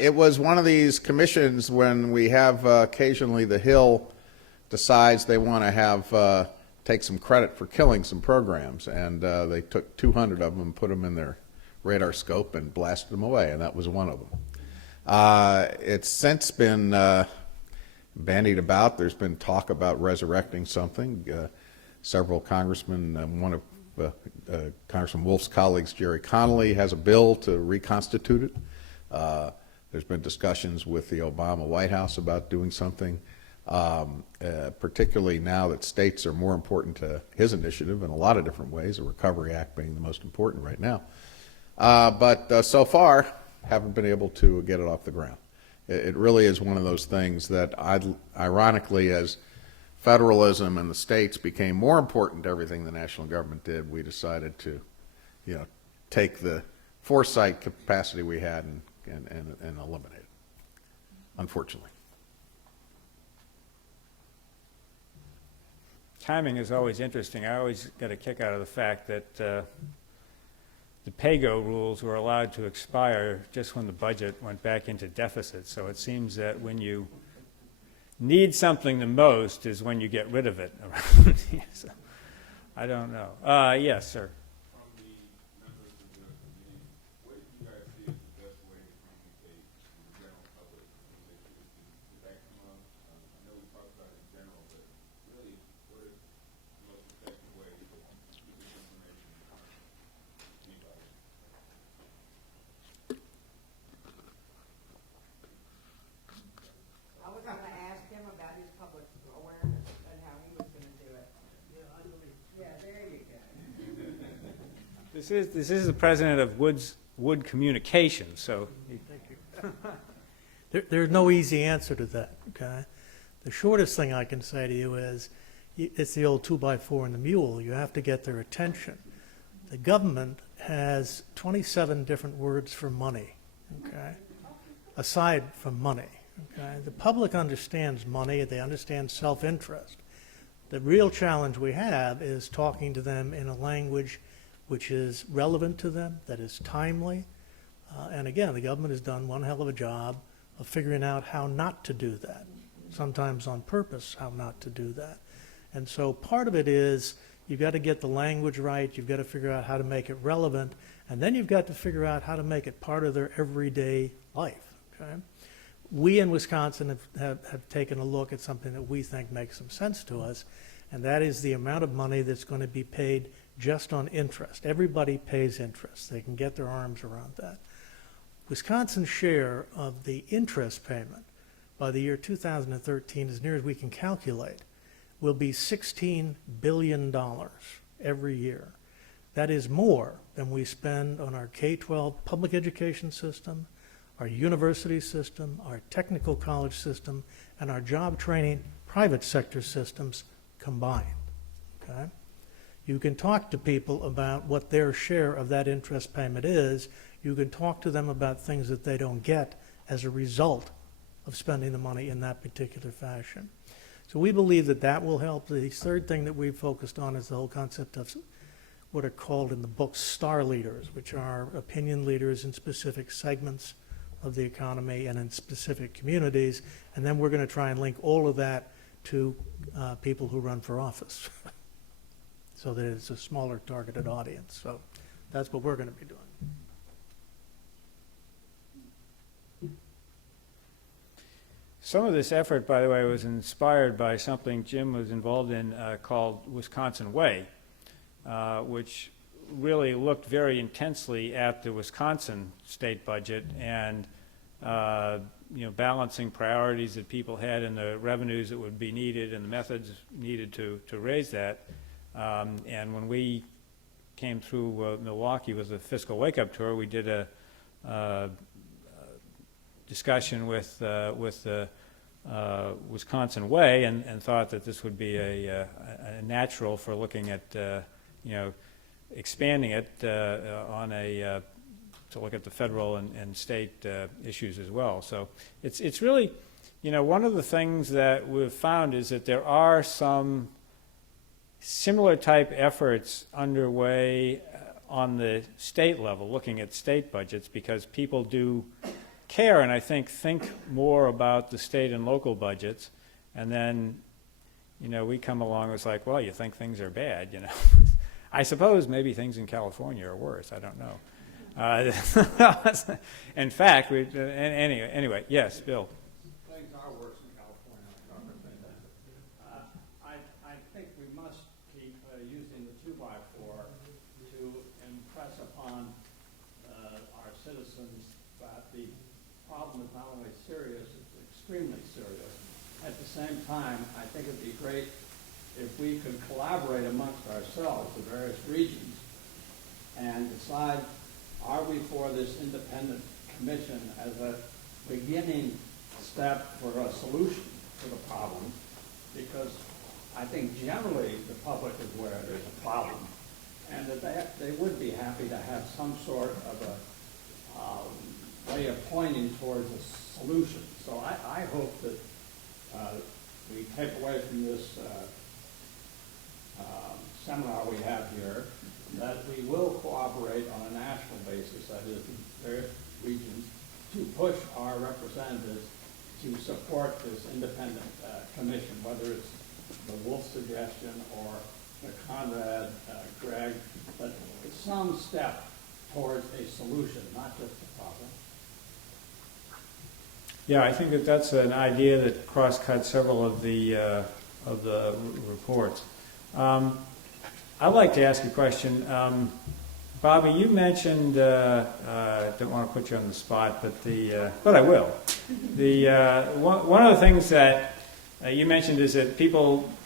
It was one of these commissions when we have occasionally the Hill decides they want to have take some credit for killing some programs, and they took 200 of them and put them in their radar scope and blasted them away, and that was one of them. It's since been bandied about. There's been talk about resurrecting something. Several congressmen, one of Congressman Wolf's colleagues, Jerry Connolly, has a bill to reconstitute it. There's been discussions with the Obama White House about doing something, particularly now that states are more important to his initiative in a lot of different ways, the Recovery Act being the most important right now. But so far, haven't been able to get it off the ground. It really is one of those things that, ironically, as federalism and the states became more important to everything the national government did, we decided to, take the foresight capacity we had and eliminate it, unfortunately. Timing is always interesting. I always get a kick out of the fact that the pay-go rules were allowed to expire just when the budget went back into deficit. So it seems that when you need something the most is when you get rid of it around here. So, I don't know. Yes, sir. From the members of the committee, what do you guys see as the best way to communicate to the general public these issues? Does that come up? I know we talked about it in general, but really, what is the most effective way to keep this information in front of anybody? I was going to ask him about his public awareness and how he was going to do it. Yeah, there you go. This is the president of Wood Communications, so Thank you. There's no easy answer to that, okay? The shortest thing I can say to you is, it's the old 2x4 and the mule. You have to get their attention. The government has 27 different words for money, okay? Aside from money, okay? The public understands money. They understand self-interest. The real challenge we have is talking to them in a language which is relevant to them, that is timely. And again, the government has done one hell of a job of figuring out how not to do that, sometimes on purpose, how not to do that. And so part of it is you've got to get the language right, you've got to figure out how to make it relevant, and then you've got to figure out how to make it part of their everyday life, okay? We in Wisconsin have taken a look at something that we think makes some sense to us, and that is the amount of money that's going to be paid just on interest. Everybody pays interest. They can get their arms around that. Wisconsin's share of the interest payment by the year 2013, as near as we can calculate, will be $16 billion every year. That is more than we spend on our K-12 public education system, our university system, our technical college system, and our job training private sector systems combined. Okay? You can talk to people about what their share of that interest payment is. You can talk to them about things that they don't get as a result of spending the money in that particular fashion. So we believe that that will help. The third thing that we've focused on is the whole concept of what are called in the book star leaders, which are opinion leaders in specific segments of the economy and in specific communities. And then we're going to try and link all of that to people who run for office so that it's a smaller targeted audience. So that's what we're going to be doing. Some of this effort, by the way, was inspired by something Jim was involved in called Wisconsin Way, which really looked very intensely at the Wisconsin state budget and balancing priorities that people had and the revenues that would be needed and the methods needed to raise that. And when we came through Milwaukee with the Fiscal Wake-Up Tour, we did a discussion with the Wisconsin Way and thought that this would be a natural for looking at expanding it to look at the federal and state issues as well. So it's really, one of the things that we've found is that there are some similar type efforts underway on the state level, looking at state budgets, because people do care and I think more about the state and local budgets, and then we come along and it's like, well, you think things are bad, I suppose maybe things in California are worse. I don't know. In fact, anyway, yes, Bill. Things are worse in California. I think we must keep using the 2x4 to impress upon our citizens that the problem is not only serious, it's extremely serious. At the same time, I think it would be great if we could collaborate amongst ourselves, the various regions, and decide, are we for this independent commission as a beginning step for a solution to the problem? Because I think generally the public is aware there's a problem, and that they would be happy to have some sort of a way of pointing towards a solution. So I hope that we take away from this seminar we have here that we will cooperate on a national basis, that is, in various regions, to push our representatives to support this independent commission, whether it's the Wolf suggestion or the Conrad, Gregg, but some step towards a solution, not just a problem. Yeah, I think that's an idea that cross-cuts several of the reports. I'd like to ask a question. Bobby, you mentioned, don't want to put you on the spot, but I will. One of the things that you mentioned is that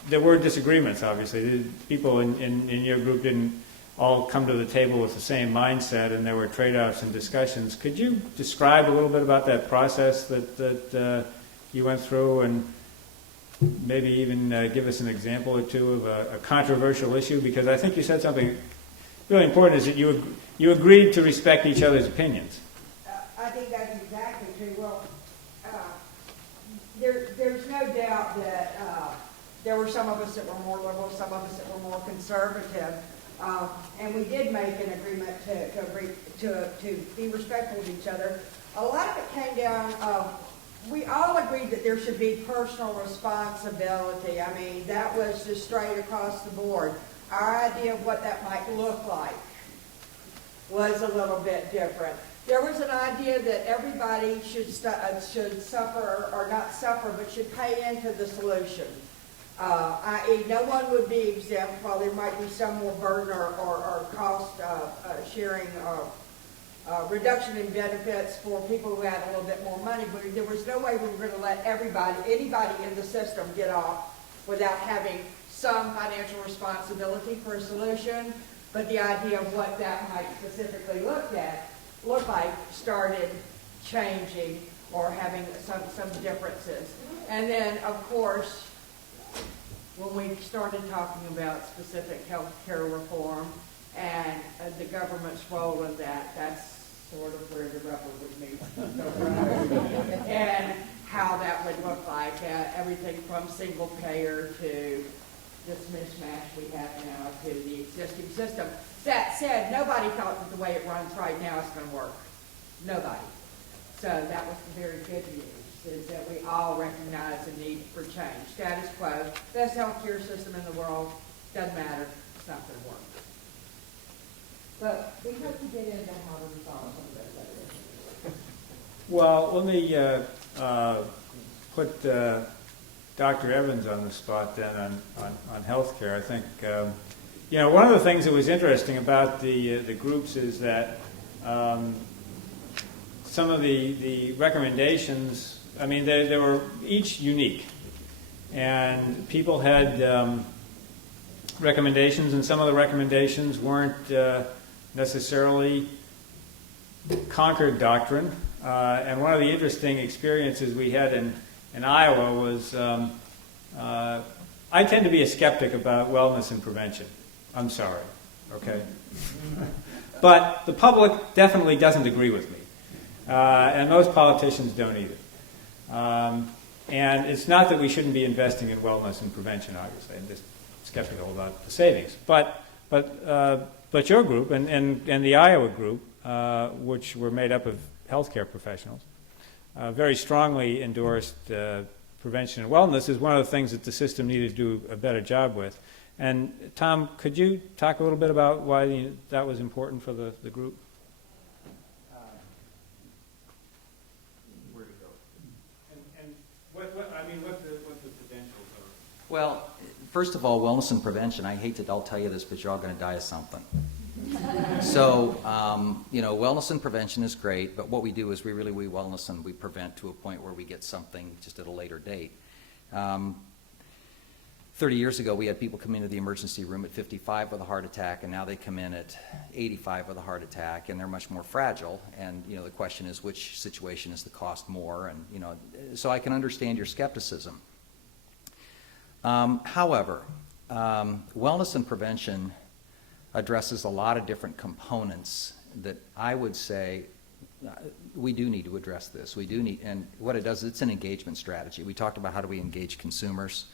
there were disagreements, obviously. People in your group didn't all come to the table with the same mindset, and there were trade-offs and discussions. Could you describe a little bit about that process that you went through, and maybe even give us an example or two of a controversial issue? Because I think you said something really important, is that you agreed to respect each other's opinions. I think that's exactly true. Well, there's no doubt that there were some of us that were more liberal, some of us that were more conservative, and we did make an agreement to be respectful of each other. A lot of it came down. We all agreed that there should be personal responsibility. I mean, that was just straight across the board. Our idea of what that might look like was a little bit different. There was an idea that everybody should suffer, or not suffer, but should pay into the solution. I.e., no one would be exempt, while there might be some more burden or cost sharing reduction in benefits for people who had a little bit more money, but there was no way we were going to let anybody in the system get off without having some financial responsibility for a solution, but the idea of what that might specifically look like started changing or having some differences. And then, of course, when we started talking about specific health care reform and the government's role in that, that's sort of where the rubber would meet the road. And how that would look like, everything from single payer to this mismatch we have now to the existing system. That said, nobody thought that the way it runs right now is going to work. Nobody. So that was the very good news, is that we all recognize the need for change. Status quo, best healthcare system in the world, doesn't matter, it's not going to work. But we hope to get into how to resolve some of those other issues. Well, let me put Dr. Evans on the spot then on healthcare. I think, one of the things that was interesting about the groups is that some of the recommendations, they were each unique. And people had recommendations, and some of the recommendations weren't necessarily Concord doctrine. And one of the interesting experiences we had in Iowa was I tend to be a skeptic about wellness and prevention. I'm sorry, okay? But the public definitely doesn't agree with me. And most politicians don't either. And it's not that we shouldn't be investing in wellness and prevention, obviously. I'm just skeptical about the savings. But your group and the Iowa group, which were made up of healthcare professionals, very strongly endorsed prevention and wellness as one of the things that the system needed to do a better job with. And Tom, could you talk a little bit about why that was important for the group? Where to go? And what the potentials are? Well, first of all, wellness and prevention, I hate to tell you this, but you're all going to die of something. So, wellness and prevention is great, but what we do is we wellness and we prevent to a point where we get something just at a later date. 30 years ago, we had people come into the emergency room at 55 with a heart attack, and now they come in at 85 with a heart attack, and they're much more fragile. And, the question is, which situation is the cost more? And, so I can understand your skepticism. However, wellness and prevention addresses a lot of different components that I would say we do need to address this. We do need, and what it does, it's an engagement strategy. We talked about how do we engage consumers.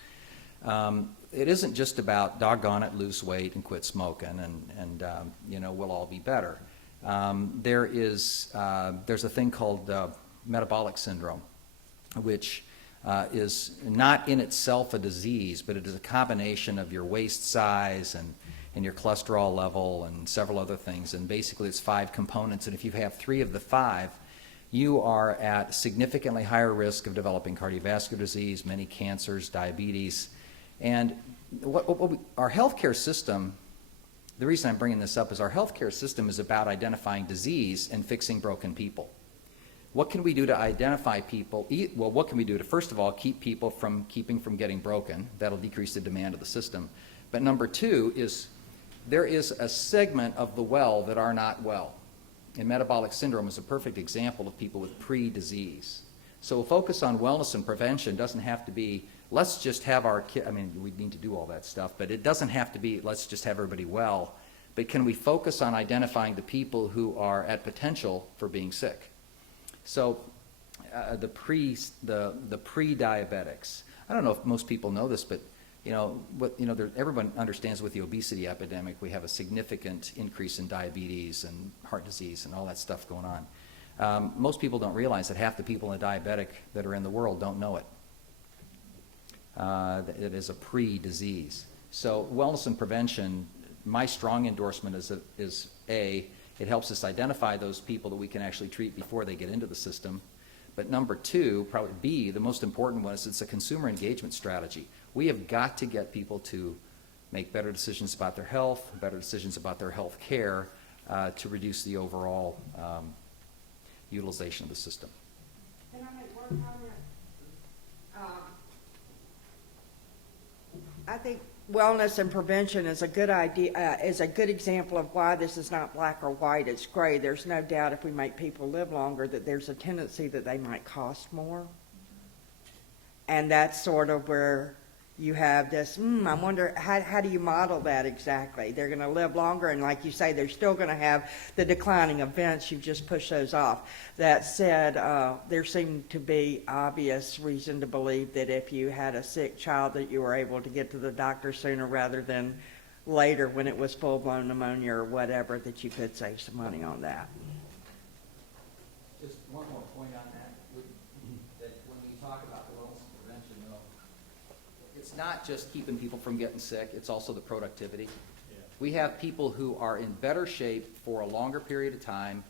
It isn't just about doggone it, lose weight and quit smoking, and we'll all be better. There's a thing called metabolic syndrome, which is not in itself a disease, but it is a combination of your waist size and your cholesterol level and several other things. And basically it's 5 components, and if you have 3 of the 5, you are at significantly higher risk of developing cardiovascular disease, many cancers, diabetes. And our healthcare system, the reason I'm bringing this up is our healthcare system is about identifying disease and fixing broken people. What can we do to identify people? Well, what can we do to, first of all, keep people from getting broken? That'll decrease the demand of the system. But number 2 is there is a segment of the well that are not well. And metabolic syndrome is a perfect example of people with pre-disease. So a focus on wellness and prevention doesn't have to be, let's just have our kids, we need to do all that stuff, but it doesn't have to be, let's just have everybody well. But can we focus on identifying the people who are at potential for being sick? So the pre-diabetics, I don't know if most people know this, but everyone understands with the obesity epidemic, we have a significant increase in diabetes and heart disease and all that stuff going on. Most people don't realize that half the people in a diabetic that are in the world don't know it. It is a pre-disease. So wellness and prevention, my strong endorsement is it helps us identify those people that we can actually treat before they get into the system. But number 2, probably B, the most important one, is it's a consumer engagement strategy. We have got to get people to make better decisions about their health, better decisions about their health care, to reduce the overall utilization of the system. Can I make one comment? think wellness and prevention is a good idea, is a good example of why this is not black or white, it's gray. There's no doubt if we make people live longer that there's a tendency that they might cost more. And that's sort of where you have this, I wonder, how do you model that exactly? They're going to live longer, and like you say, they're still going to have the declining events. You've just pushed those off. That said, there seemed to be obvious reason to believe that if you had a sick child that you were able to get to the doctor sooner rather than later when it was full-blown pneumonia or whatever, that you could save some money on that. Just one more point on that, that when we talk about the wellness and prevention, though, it's not just keeping people from getting sick, it's also the productivity. Yeah. We have people who are in better shape for a longer period of time.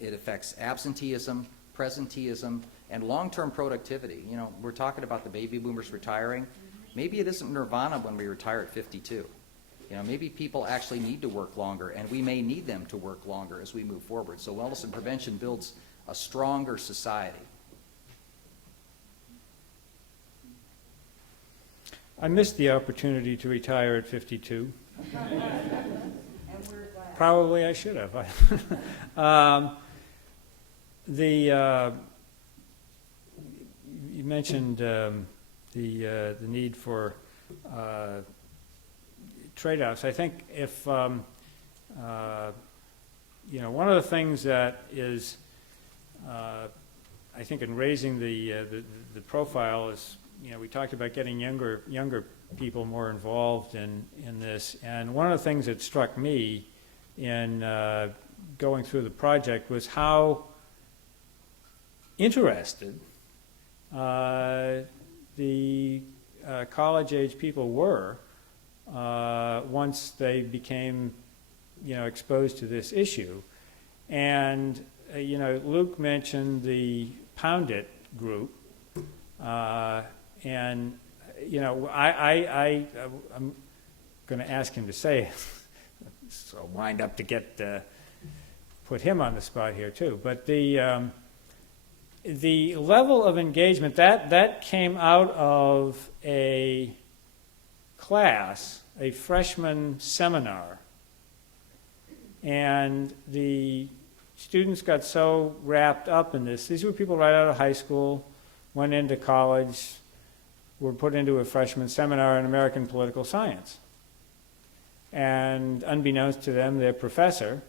It affects absenteeism, presenteeism, and long-term productivity. You know, we're talking about the baby boomers retiring. Maybe it isn't nirvana when we retire at 52. You know, maybe people actually need to work longer, and we may need them to work longer as we move forward. So wellness and prevention builds a stronger society. I missed the opportunity to retire at 52. Probably I should have. You mentioned the need for trade-offs. I think if you know, one of the things that is I think in raising the profile is, you know, we talked about getting younger people more involved in this, and one of the things that struck me in going through the project was how interested the college-age people were once they became, you know, exposed to this issue. And you know, Luke mentioned the Pound It group. And, you know, I'm going to ask him to say it, so I'll wind up to get put him on the spot here too. But the level of engagement that came out of a class, a freshman seminar, and the students got so wrapped up in this. These were people right out of high school, went into college, were put into a freshman seminar in American political science. And unbeknownst to them, their professor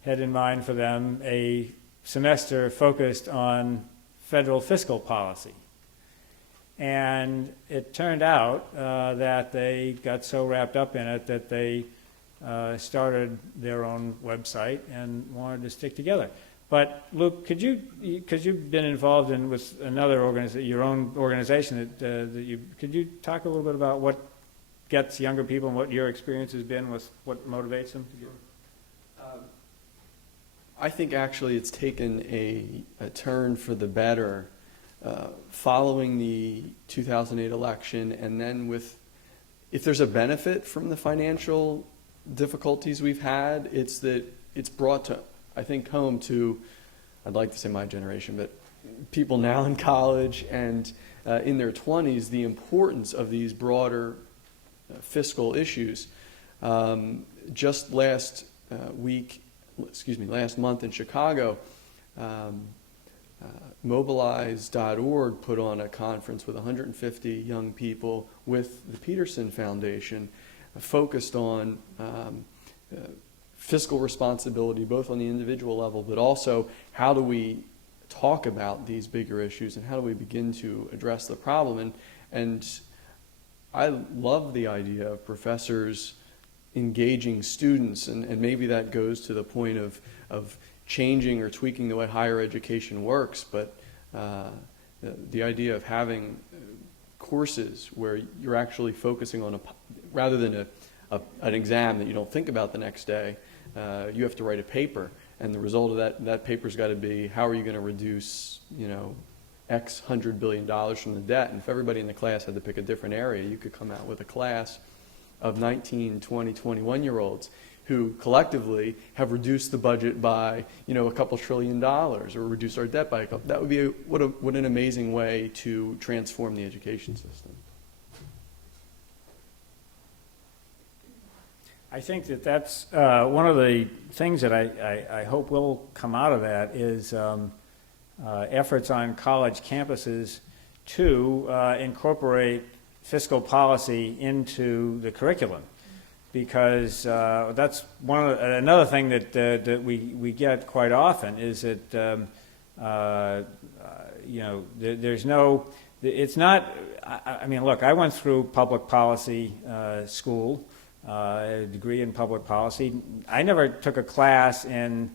had in mind for them a semester focused on federal fiscal policy. And it turned out that they got so wrapped up in it that they started their own website and wanted to stick together. But Luke, because you've been involved in with another organization, your own organization, could you talk a little bit about what gets younger people and what your experience has been with what motivates them to get? I think actually it's taken a turn for the better following the 2008 election, and then if there's a benefit from the financial difficulties we've had, it's that it's brought to, I think, home to, I'd like to say my generation, but people now in college and in their 20s, the importance of these broader fiscal issues. Just last month in Chicago, Mobilize.org put on a conference with 150 young people with the Peterson Foundation focused on fiscal responsibility, both on the individual level, but also how do we talk about these bigger issues and how do we begin to address the problem. And I love the idea of professors engaging students, and maybe that goes to the point of changing or tweaking the way higher education works, but the idea of having courses where you're actually focusing on rather than an exam that you don't think about the next day, you have to write a paper, and the result of that paper's got to be, how are you going to reduce, you know, X $100 billion from the debt? And if everybody in the class had to pick a different area, you could come out with a class of 19, 20, 21-year-olds who collectively have reduced the budget by, you know, a couple $1 trillion, or reduced our debt by a couple. That would be what an amazing way to transform the education system. I think that that's one of the things that I hope will come out of that is efforts on college campuses to incorporate fiscal policy into the curriculum, because that's another thing that we get quite often is that there's no, it's not. I mean, look, I went through public policy school, a degree in public policy. I never took a class in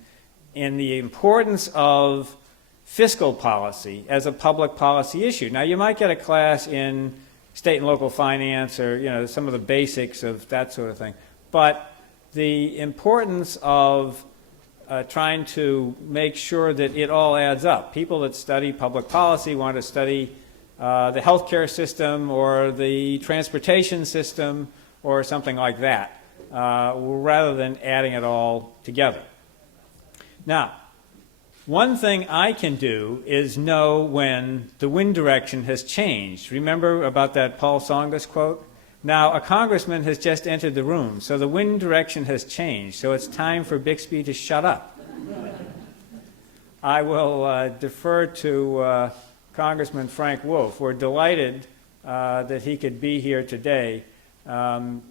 the importance of fiscal policy as a public policy issue. Now, you might get a class in state and local finance, or some of the basics of that sort of thing, but the importance of trying to make sure that it all adds up. People that study public policy want to study the healthcare system or the transportation system or something like that, rather than adding it all together. Now, one thing I can do is know when the wind direction has changed. Remember about that Paul Tsongas quote? Now, a congressman has just entered the room, so the wind direction has changed, so it's time for Bixby to shut up. I will defer to Congressman Frank Wolf. We're delighted that he could be here today.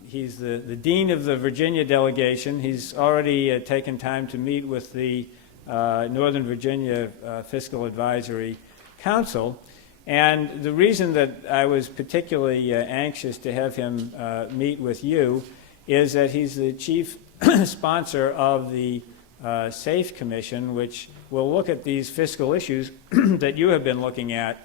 He's the dean of the Virginia delegation. He's already taken time to meet with the Northern Virginia Fiscal Advisory Council. And the reason that I was particularly anxious to have him meet with you is that he's the chief sponsor of the SAFE Commission, which will look at these fiscal issues that you have been looking at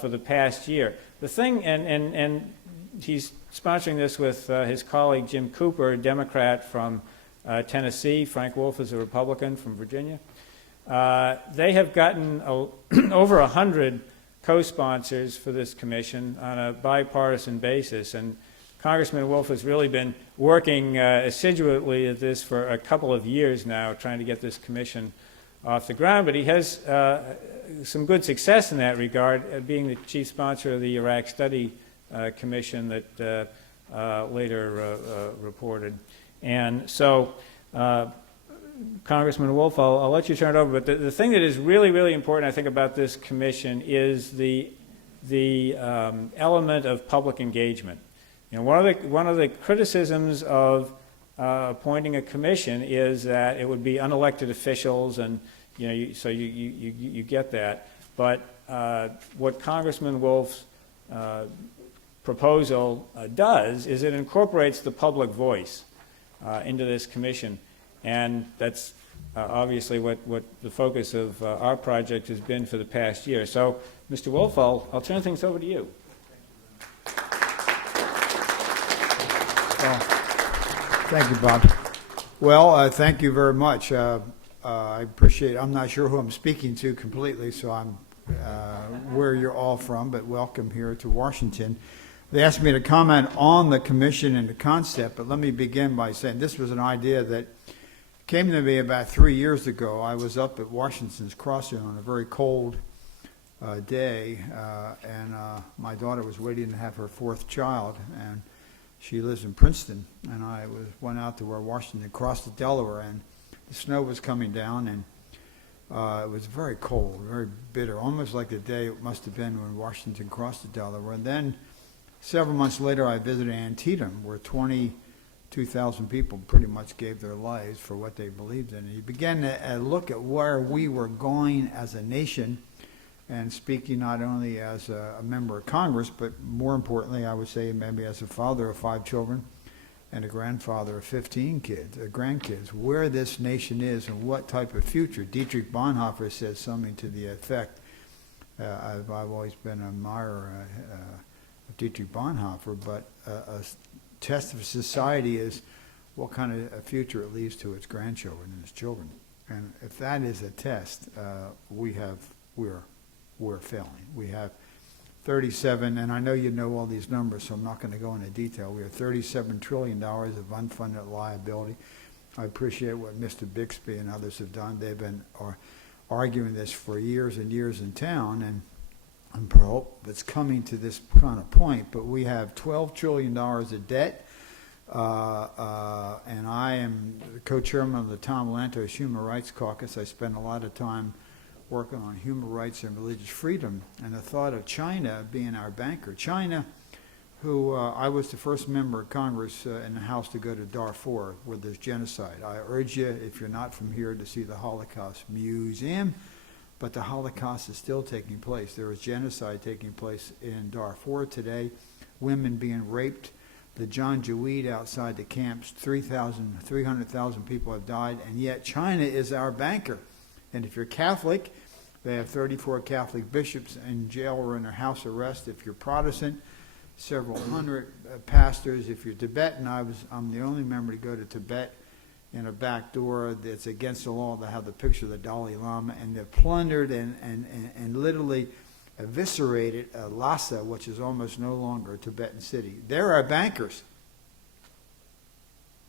for the past year. The thing, and he's sponsoring this with his colleague Jim Cooper, a Democrat from Tennessee. Frank Wolf is a Republican from Virginia. They have gotten over 100 co-sponsors for this commission on a bipartisan basis, and Congressman Wolf has really been working assiduously at this for a couple of years now, trying to get this commission off the ground, but he has some good success in that regard, being the chief sponsor of the Iraq Study Commission that later reported. And so, Congressman Wolf, I'll let you turn it over, but the thing that is really, really important, I think, about this commission is the element of public engagement. One of the criticisms of appointing a commission is that it would be unelected officials, and so you get that. But what Congressman Wolf's proposal does is it incorporates the public voice into this commission. And that's obviously what the focus of our project has been for the past year. So, Mr. Wolf, I'll turn things over to you. Thank you, Bob. Well, thank you very much. I appreciate it. I'm not sure who I'm speaking to completely, so I'm where you're all from, but welcome here to Washington. They asked me to comment on the commission and the concept, but let me begin by saying this was an idea that came to me about 3 years ago. I was up at Washington's Crossing on a very cold day, and my daughter was waiting to have her fourth child, and she lives in Princeton, and I went out to where Washington crossed the Delaware, and the snow was coming down, and it was very cold, very bitter, almost like the day it must have been when Washington crossed the Delaware. And then several months later, I visited Antietam, where 22,000 people pretty much gave their lives for what they believed in. And you began to look at where we were going as a nation, and speaking not only as a member of Congress, but more importantly, I would say maybe as a father of 5 children and a grandfather of 15 kids, grandkids, where this nation is and what type of future. Dietrich Bonhoeffer says something to the effect, I've always been an admirer of Dietrich Bonhoeffer, but a test of society is what kind of a future it leaves to its grandchildren and its children. And if that is a test, we're failing. We have 37, and I know you know all these numbers, so I'm not going to go into detail. We have $37 trillion of unfunded liability. I appreciate what Mr. Bixby and others have done. They've been arguing this for years and years in town, and it's coming to this kind of point. But we have $12 trillion of debt. And I am the co-chairman of the Tom Lantos Human Rights Caucus. I spend a lot of time working on human rights and religious freedom. And the thought of China being our banker, China, who I was the first member of Congress in the House to go to Darfur, where there's genocide. I urge you, if you're not from here, to see the Holocaust Museum, but the Holocaust is still taking place. There is genocide taking place in Darfur today, women being raped. The Janjaweed outside the camps, 300,000 people have died, and yet China is our banker. And if you're Catholic, they have 34 Catholic bishops in jail or under house arrest. If you're Protestant, several hundred pastors. If you're Tibetan, I'm the only member to go to Tibet in a back door that's against the law to have the picture of the Dalai Lama, and they've plundered and literally eviscerated Lhasa, which is almost no longer a Tibetan city. They're our bankers.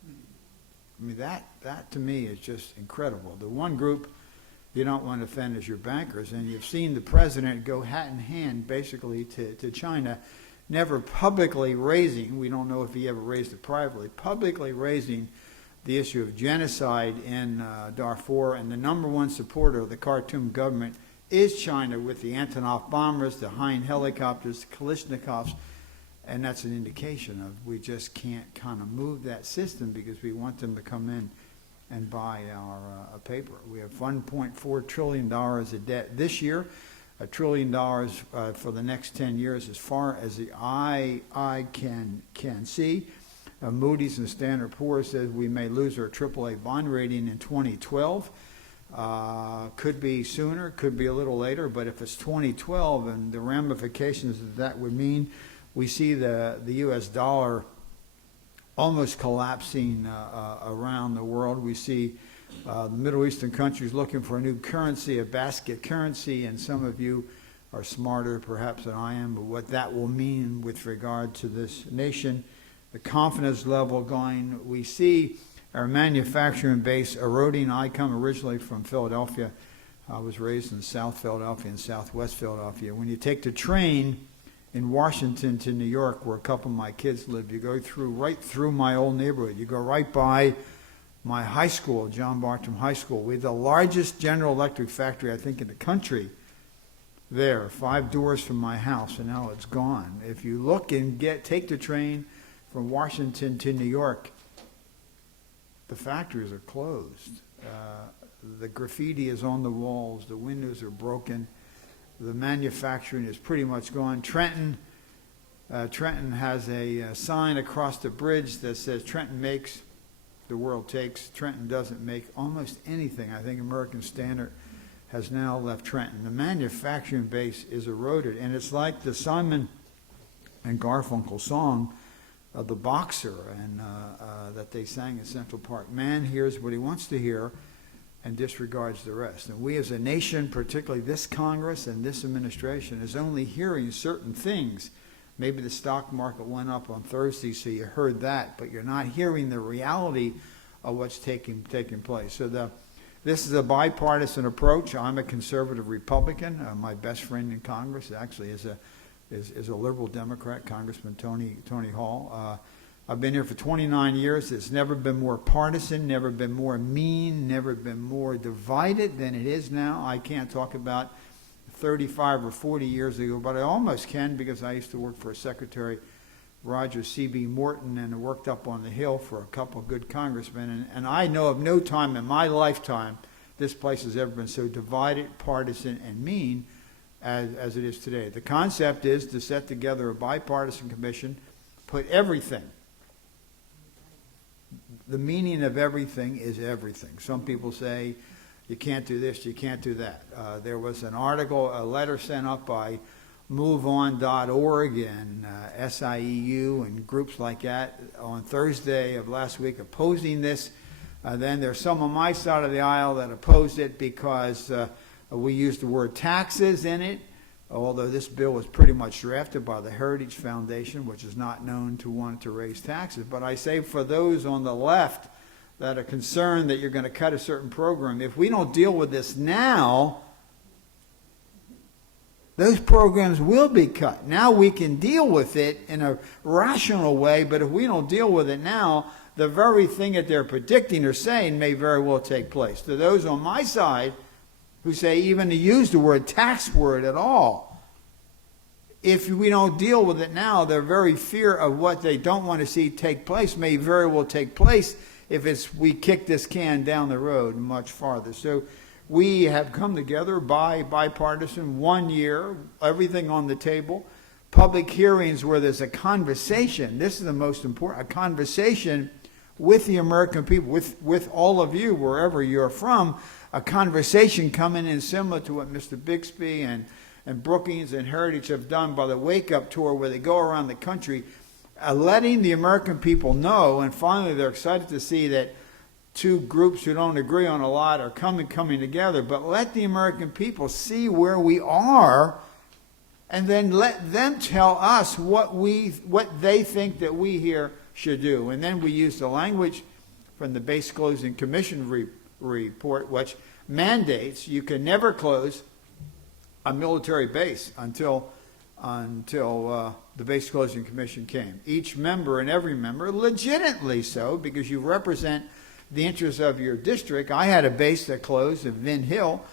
I mean, that to me is just incredible. The one group you don't want to offend is your bankers, and you've seen the president go hat in hand basically to China, never publicly raising, we don't know if he ever raised it privately, publicly raising the issue of genocide in Darfur, and the number one supporter of the Khartoum government is China, with the Antonov bombers, the Hind helicopters, the Kalashnikovs, and that's an indication of we just can't kind of move that system because we want them to come in and buy our paper. We have $1.4 trillion of debt this year, $1 trillion for the next 10 years, as far as the eye can see. Moody's and Standard & Poor's says we may lose our AAA bond rating in 2012. Could be sooner, could be a little later, but if it's 2012 and the ramifications that would mean, we see the U.S. dollar almost collapsing around the world. We see the Middle Eastern countries looking for a new currency, a basket currency, and some of you are smarter perhaps than I am, but what that will mean with regard to this nation, the confidence level going. We see our manufacturing base eroding. I come originally from Philadelphia. I was raised in South Philadelphia and Southwest Philadelphia. When you take the train in Washington to New York, where a couple of my kids lived, you go right through my old neighborhood. You go right by my high school, John Bartram High School. We have the largest General Electric factory, I think, in the country there, 5 doors from my house, and now it's gone. If you look and take the train from Washington to New York, the factories are closed. The graffiti is on the walls. The windows are broken. The manufacturing is pretty much gone. Trenton has a sign across the bridge that says Trenton makes, the world takes. Trenton doesn't make almost anything. I think American Standard has now left Trenton. The manufacturing base is eroded, and it's like the Simon and Garfunkel song of the boxer and that they sang in Central Park. Man hears what he wants to hear and disregards the rest. And we as a nation, particularly this Congress and this administration, is only hearing certain things. Maybe the stock market went up on Thursday, so you heard that, but you're not hearing the reality of what's taking place. So this is a bipartisan approach. I'm a conservative Republican. My best friend in Congress actually is a liberal Democrat, Congressman Tony Hall. I've been here for 29 years. It's never been more partisan, never been more mean, never been more divided than it is now. I can't talk about 35 or 40 years ago, but I almost can because I used to work for Secretary Roger C.B. Morton and worked up on the Hill for a couple of good congressmen. And I know of no time in my lifetime this place has ever been so divided, partisan, and mean as it is today. The concept is to set together a bipartisan commission, put everything. The meaning of everything is everything. Some people say you can't do this, you can't do that. There was an article, a letter sent up by MoveOn.org and SIEU and groups like that on Thursday of last week opposing this. Then there's some on my side of the aisle that opposed it because we used the word taxes in it, although this bill was pretty much drafted by the Heritage Foundation, which is not known to want to raise taxes. But I say for those on the left that are concerned that you're going to cut a certain program, if we don't deal with this now, those programs will be cut. Now we can deal with it in a rational way, but if we don't deal with it now, the very thing that they're predicting or saying may very well take place. To those on my side who say even to use the word tax word at all, if we don't deal with it now, their very fear of what they don't want to see take place may very well take place if we kick this can down the road much farther. So we have come together bipartisan, 1 year, everything on the table, public hearings where there's a conversation. This is the most important, a conversation with the American people, with all of you, wherever you're from, a conversation coming in similar to what Mr. Bixby and Brookings and Heritage have done by the Wake Up Tour, where they go around the country, letting the American people know, and finally they're excited to see that two groups who don't agree on a lot are coming together, but let the American people see where we are, and then let them tell us what they think that we here should do. And then we use the language from the Base Closing Commission report, which mandates you can never close a military base until the Base Closing Commission came. Each member and every member, legitimately so, because you represent the interests of your district. I had a base that closed in Vin Hill,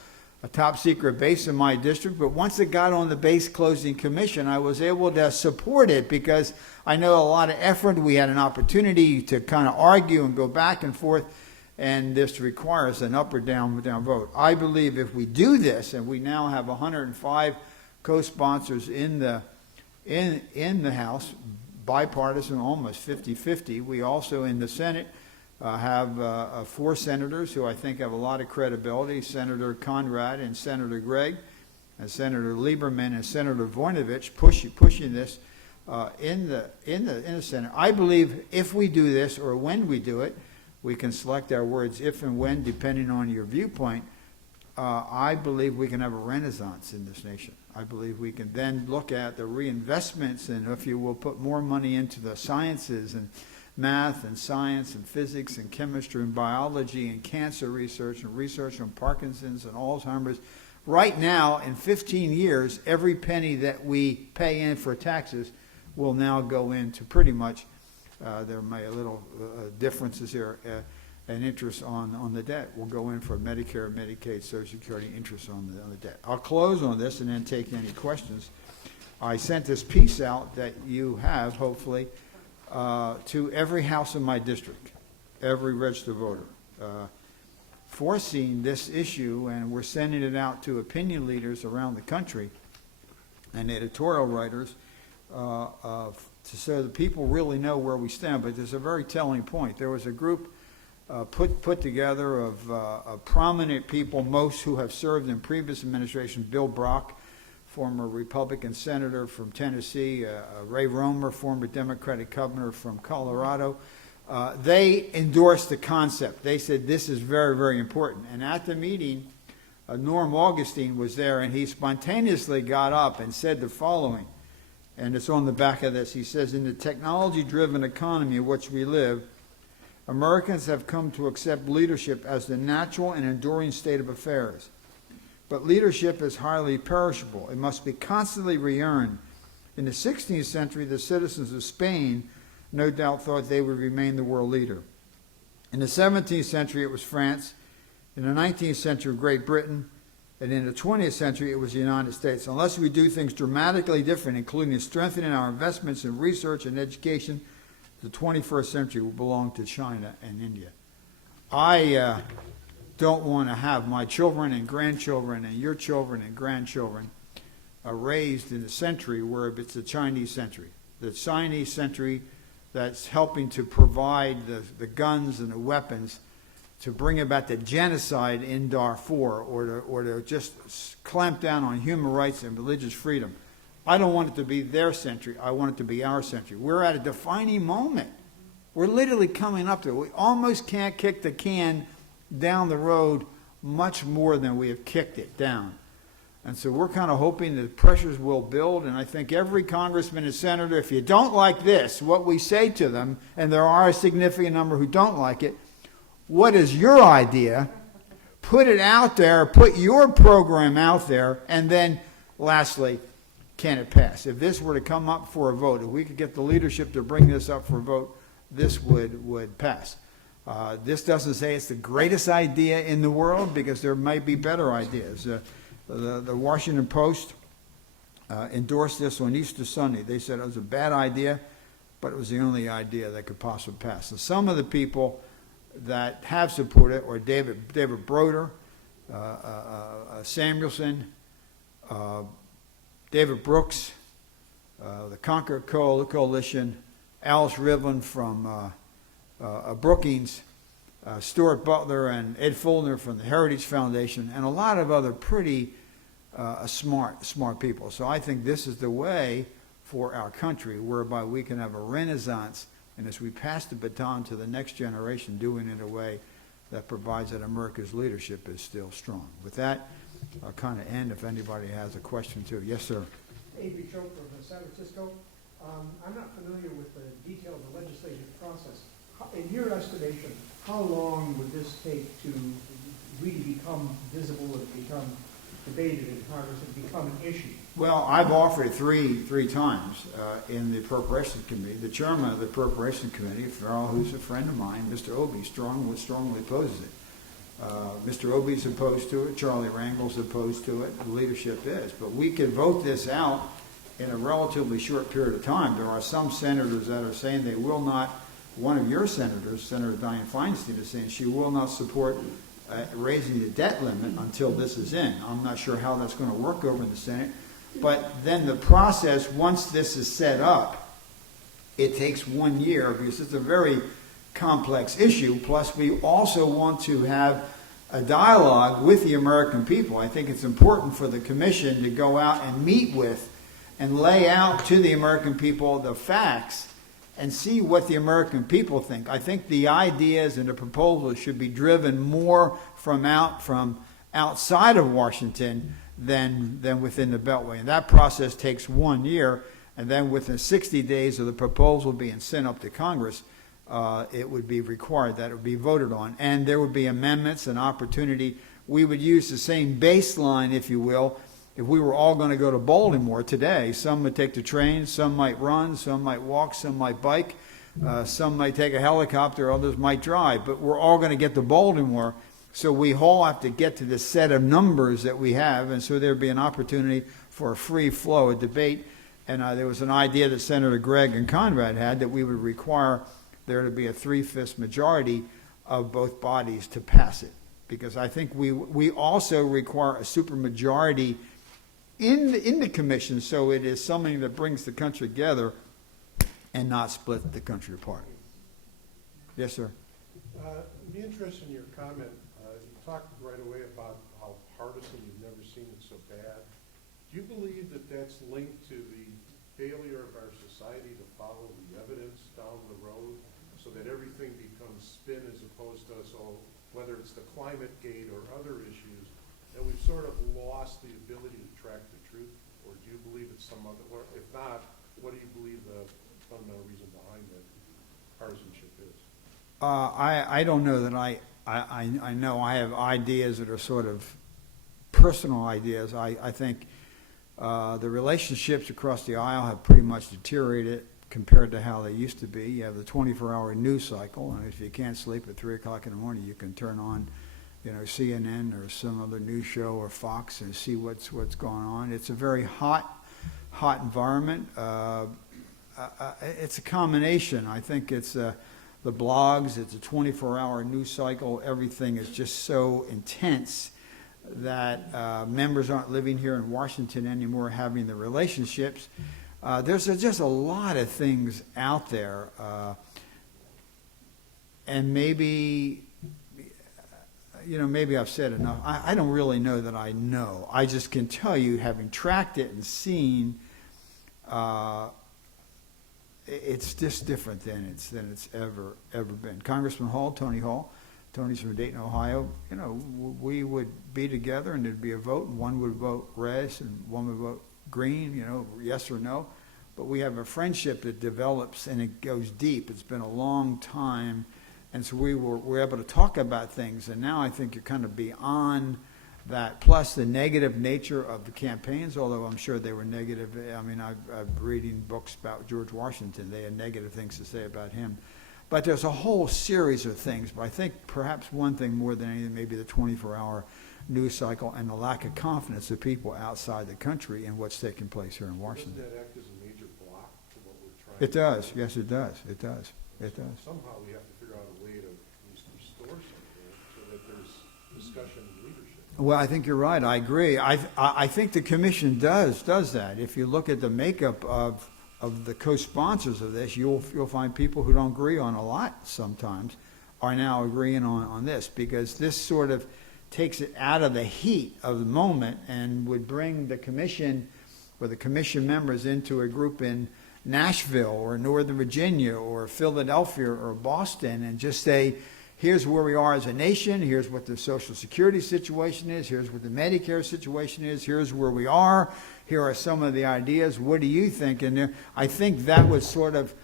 a top secret base in my district, but once it got on the Base Closing Commission, I was able to support it because I know a lot of effort. We had an opportunity to kind of argue and go back and forth, and this requires an up or down vote. I believe if we do this, and we now have 105 co-sponsors in the House, bipartisan, almost 50-50. We also in the Senate have 4 senators who I think have a lot of credibility: Senator Conrad and Senator Gregg, and Senator Lieberman and Senator Voinovich pushing this in the Senate. I believe if we do this, or when we do it, we can select our words if and when, depending on your viewpoint. I believe we can have a renaissance in this nation. I believe we can then look at the reinvestments, and if you will, put more money into the sciences and math and science and physics and chemistry and biology and cancer research and research on Parkinson's and Alzheimer's. Right now, in 15 years, every penny that we pay in for taxes will now go into pretty much, there may be a little differences here, and interest on the debt will go in for Medicare, Medicaid, Social Security, interest on the debt. I'll close on this and then take any questions. I sent this piece out that you have, hopefully, to every house in my district, every registered voter, foreseeing this issue, and we're sending it out to opinion leaders around the country and editorial writers so the people really know where we stand. But there's a very telling point. There was a group put together of prominent people, most who have served in previous administrations: Bill Brock, former Republican senator from Tennessee, Ray Romer, former Democratic governor from Colorado. They endorsed the concept. They said this is very, very important. And at the meeting, Norm Augustine was there, and he spontaneously got up and said the following, and it's on the back of this. He says, "In the technology-driven economy in which we live, Americans have come to accept leadership as the natural and enduring state of affairs. But leadership is highly perishable. It must be constantly re-earned. In the 16th century, the citizens of Spain no doubt thought they would remain the world leader. In the 17th century, it was France. In the 19th century, Great Britain. And in the 20th century, it was the United States. Unless we do things dramatically different, including strengthening our investments in research and education, the 21st century will belong to China and India." I don't want to have my children and grandchildren and your children and grandchildren raised in a century where it's the Chinese century that's helping to provide the guns and the weapons to bring about the genocide in Darfur, or to just clamp down on human rights and religious freedom. I don't want it to be their century. I want it to be our century. We're at a defining moment. We're literally coming up to it. We almost can't kick the can down the road much more than we have kicked it down. And so we're kind of hoping that pressures will build, and I think every congressman and senator, if you don't like this, what we say to them, and there are a significant number who don't like it, what is your idea? Put it out there, put your program out there, and then lastly, can it pass? If this were to come up for a vote, if we could get the leadership to bring this up for a vote, this would pass. This doesn't say it's the greatest idea in the world, because there might be better ideas. The Washington Post endorsed this on Easter Sunday. They said it was a bad idea, but it was the only idea that could possibly pass. And some of the people that have supported it are David Broder, Samuelson, David Brooks, the Concord Coalition, Alice Rivlin from Brookings, Stuart Butler and Ed Fullner from the Heritage Foundation, and a lot of other pretty smart people. So I think this is the way for our country, whereby we can have a renaissance, and as we pass the baton to the next generation, doing it in a way that provides that America's leadership is still strong. With that, I'll kind of end if anybody has a question too. Yes, sir. A.B. Choke from San Francisco. I'm not familiar with the detail of the legislative process. In your estimation, how long would this take to really become visible and become debated in Congress and become an issue? Well, I've offered it three times in the Appropriations Committee. The chairman of the Appropriations Committee, Farrell, who's a friend of mine, Mr. Obey, strongly opposes it. Mr. Obey's opposed to it. Charlie Rangel's opposed to it. The leadership is. But we can vote this out in a relatively short period of time. There are some senators that are saying they will not. One of your senators, Senator Dianne Feinstein, is saying she will not support raising the debt limit until this is in. I'm not sure how that's going to work over in the Senate. But then the process, once this is set up, it takes 1 year, because it's a very complex issue. Plus, we also want to have a dialogue with the American people. I think it's important for the commission to go out and meet with and lay out to the American people the facts and see what the American people think. I think the ideas and the proposals should be driven more from outside of Washington than within the Beltway. And that process takes 1 year, and then within 60 days of the proposal being sent up to Congress, it would be required that it would be voted on. And there would be amendments and opportunity. We would use the same baseline, if you will, if we were all going to go to Baltimore today. Some would take the train, some might run, some might walk, some might bike, some might take a helicopter, others might drive. But we're all going to get to Baltimore, so we all have to get to the set of numbers that we have, and so there'd be an opportunity for a free flow of debate. And there was an idea that Senator Gregg and Conrad had that we would require there to be a 3/5 majority of both bodies to pass it. Because I think we also require a supermajority in the commission, so it is something that brings the country together and not split the country apart. Yes, sir. I'd be interested in your comment. You talked right away about how partisan you've never seen it so bad. Do you believe that that's linked to the failure of our society to follow the evidence down the road, so that everything becomes spin as opposed to, so whether it's the climate gate or other issues, that we've sort of lost the ability to track the truth? Or do you believe it's some other, or if not, what do you believe the fundamental reason behind that partisanship is? I don't know that I know I have ideas that are sort of personal ideas. I think the relationships across the aisle have pretty much deteriorated compared to how they used to be. You have the 24-hour news cycle, and if you can't sleep at 3 o'clock in the morning, you can turn on, CNN or some other news show or Fox and see what's going on. It's a very hot environment. It's a combination. I think it's the blogs. It's a 24-hour news cycle. Everything is just so intense that members aren't living here in Washington anymore, having the relationships. There's just a lot of things out there, and maybe I've said enough. I don't really know that I know. I just can tell you, having tracked it and seen, it's just different than it's ever been. Congressman Hall, Tony's from Dayton, Ohio. We would be together, and there'd be a vote, and one would vote red, and one would vote green, yes or no. But we have a friendship that develops, and it goes deep. It's been a long time, and so we're able to talk about things. And now I think you're kind of beyond that, plus the negative nature of the campaigns, although I'm sure they were negative. I mean, I'm reading books about George Washington. They had negative things to say about him. But there's a whole series of things. But I think perhaps one thing more than anything, maybe the 24-hour news cycle and the lack of confidence of people outside the country in what's taking place here in Washington. Doesn't that act as a major block to what we're trying It does. Yes, it does. It does. It does. Somehow we have to figure out a way to restore something so that there's discussion and leadership. Well, I think you're right. I agree. I think the commission does that. If you look at the makeup of the co-sponsors of this, you'll find people who don't agree on a lot sometimes are now agreeing on this, because this sort of takes it out of the heat of the moment and would bring the commission or the commission members into a group in Nashville or Northern Virginia or Philadelphia or Boston and just say, here's where we are as a nation, here's what the Social Security situation is, here's what the Medicare situation is, here's where we are, here are some of the ideas, what do you think? And I think that would sort of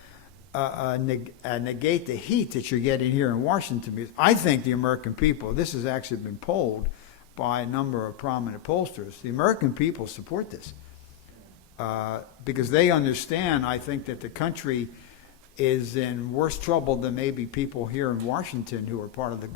negate the heat that you're getting here in Washington. Because I think the American people, this has actually been polled by a number of prominent pollsters, the American people support this. Because they understand, I think, that the country is in worse trouble than maybe people here in Washington who are part of the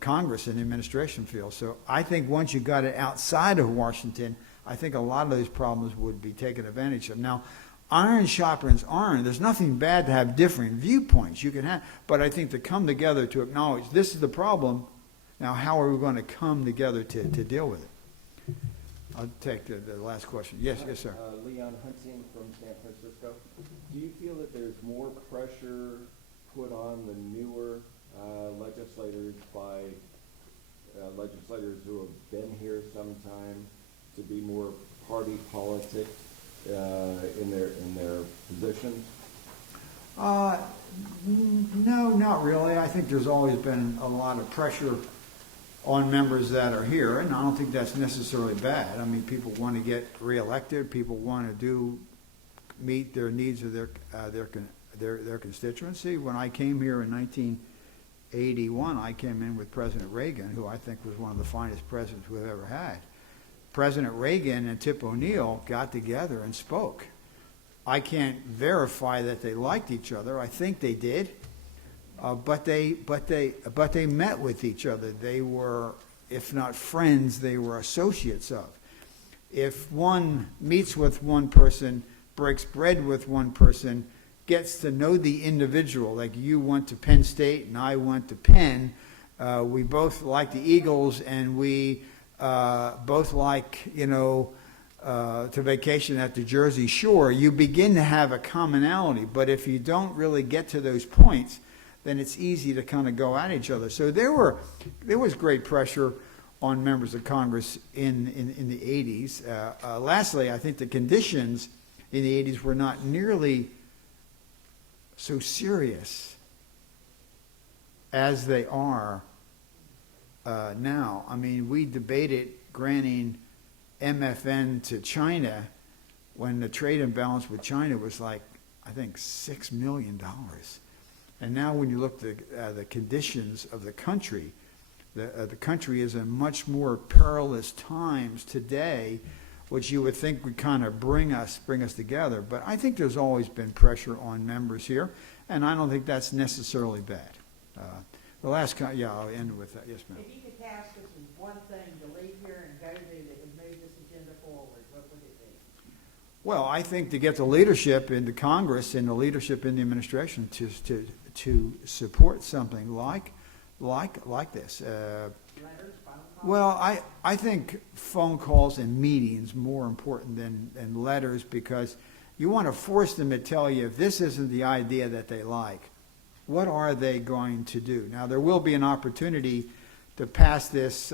Congress and the administration feel. So I think once you got it outside of Washington, I think a lot of those problems would be taken advantage of. Now, iron sharpens iron. There's nothing bad to have differing viewpoints. You can have, but I think to come together to acknowledge this is the problem. Now, how are we going to come together to deal with it? I'll take the last question. Yes, sir. Leon Hunting from San Francisco. Do you feel that there's more pressure put on the newer legislators by legislators who have been here some time to be more party politic in their positions? No, not really. I think there's always been a lot of pressure on members that are here, and I don't think that's necessarily bad. I mean, people want to get reelected. People want to meet their needs of their constituency. When I came here in 1981, I came in with President Reagan, who I think was one of the finest presidents we've ever had. President Reagan and Tip O'Neill got together and spoke. I can't verify that they liked each other. I think they did. But they met with each other. They were, if not friends, they were associates of. If one meets with one person, breaks bread with one person, gets to know the individual, like you went to Penn State and I went to Penn, we both like the Eagles and we both like, to vacation at the Jersey Shore, you begin to have a commonality. But if you don't really get to those points, then it's easy to kind of go at each other. So there was great pressure on members of Congress in the 80s. Lastly, I think the conditions in the 80s were not nearly so serious as they are now. I mean, we debated granting MFN to China when the trade imbalance with China was like, I think, $6 million. And now when you look at the conditions of the country, the country is in much more perilous times today, which you would think would kind of bring us together. But I think there's always been pressure on members here, and I don't think that's necessarily bad. I'll end with that. Yes, ma'am. If you could task us with one thing to leave here and go do that would move this agenda forward, what would it be? Well, I think to get the leadership in the Congress and the leadership in the administration to support something like this. Letters, phone calls? Well, I think phone calls and meetings more important than letters, because you want to force them to tell you if this isn't the idea that they like, what are they going to do? Now, there will be an opportunity to pass this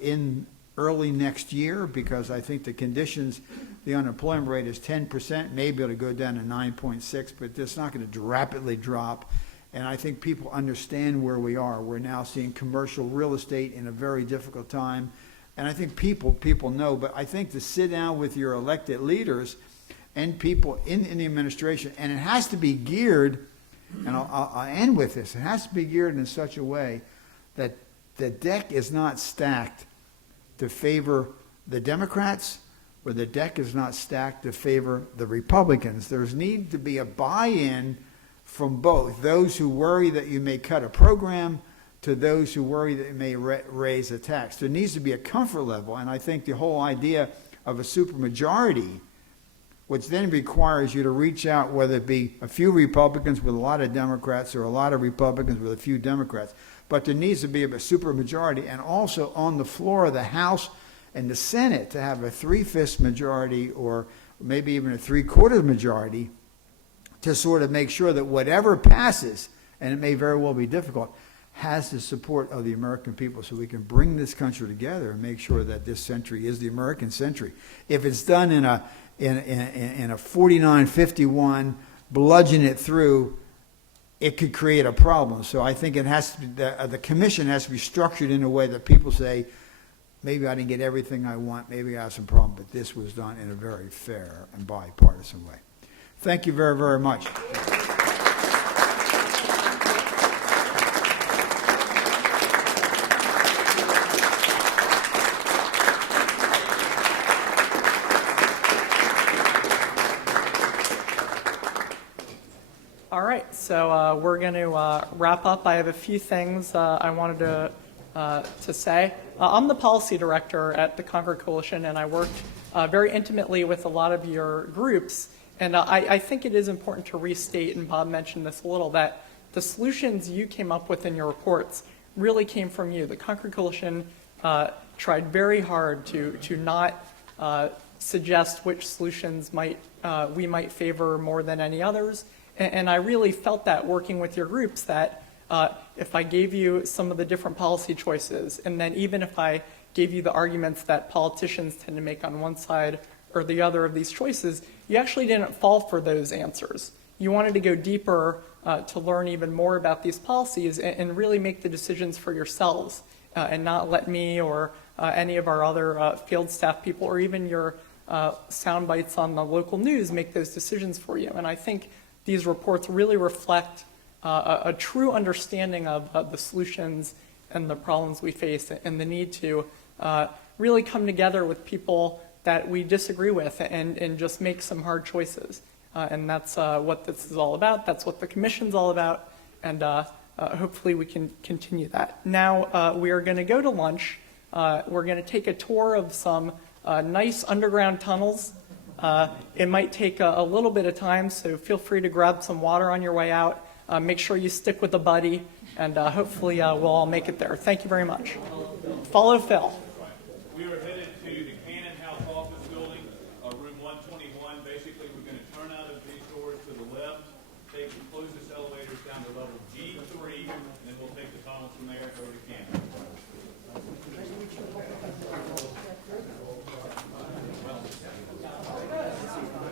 in early next year, because I think the conditions, the unemployment rate is 10%, maybe it'll go down to 9.6, but it's not going to rapidly drop. And I think people understand where we are. We're now seeing commercial real estate in a very difficult time. And I think people know, but I think to sit down with your elected leaders and people in the administration, and it has to be geared, and I'll end with this, it has to be geared in such a way that the deck is not stacked to favor the Democrats, or the deck is not stacked to favor the Republicans. There's need to be a buy-in from both, those who worry that you may cut a program to those who worry that it may raise a tax. There needs to be a comfort level, and I think the whole idea of a supermajority, which then requires you to reach out, whether it be a few Republicans with a lot of Democrats or a lot of Republicans with a few Democrats, but there needs to be a supermajority, and also on the floor of the House and the Senate to have a 3/5 majority or maybe even a 3/4 majority to sort of make sure that whatever passes, and it may very well be difficult, has the support of the American people, so we can bring this country together and make sure that this century is the American century. If it's done in a 49-51, bludgeon it through, it could create a problem. So I think it has to be, the commission has to be structured in a way that people say, maybe I didn't get everything I want, maybe I have some problem, but this was done in a very fair and bipartisan way. Thank you very, very much. All right, so we're going to wrap up. I have a few things I wanted to say. I'm the policy director at the Concord Coalition, and I worked very intimately with a lot of your groups. And I think it is important to restate, and Bob mentioned this a little, that the solutions you came up with in your reports really came from you. The Concord Coalition tried very hard to not suggest which solutions we might favor more than any others. And I really felt that working with your groups, that if I gave you some of the different policy choices, and then even if I gave you the arguments that politicians tend to make on one side or the other of these choices, you actually didn't fall for those answers. You wanted to go deeper to learn even more about these policies and really make the decisions for yourselves and not let me or any of our other field staff people or even your sound bites on the local news make those decisions for you. And I think these reports really reflect a true understanding of the solutions and the problems we face and the need to really come together with people that we disagree with and just make some hard choices. And that's what this is all about. That's what the commission's all about. And hopefully we can continue that. Now we are going to go to lunch. We're going to take a tour of some nice underground tunnels. It might take a little bit of time, so feel free to grab some water on your way out. Make sure you stick with a buddy, and hopefully we'll all make it there. Thank you very much. Follow Phil. We are headed to the Cannon House office building, room 121. Basically, we're going to turn out of these doors to the left, close this elevators down to level G3, and then we'll take the tunnels from there over to Cannon.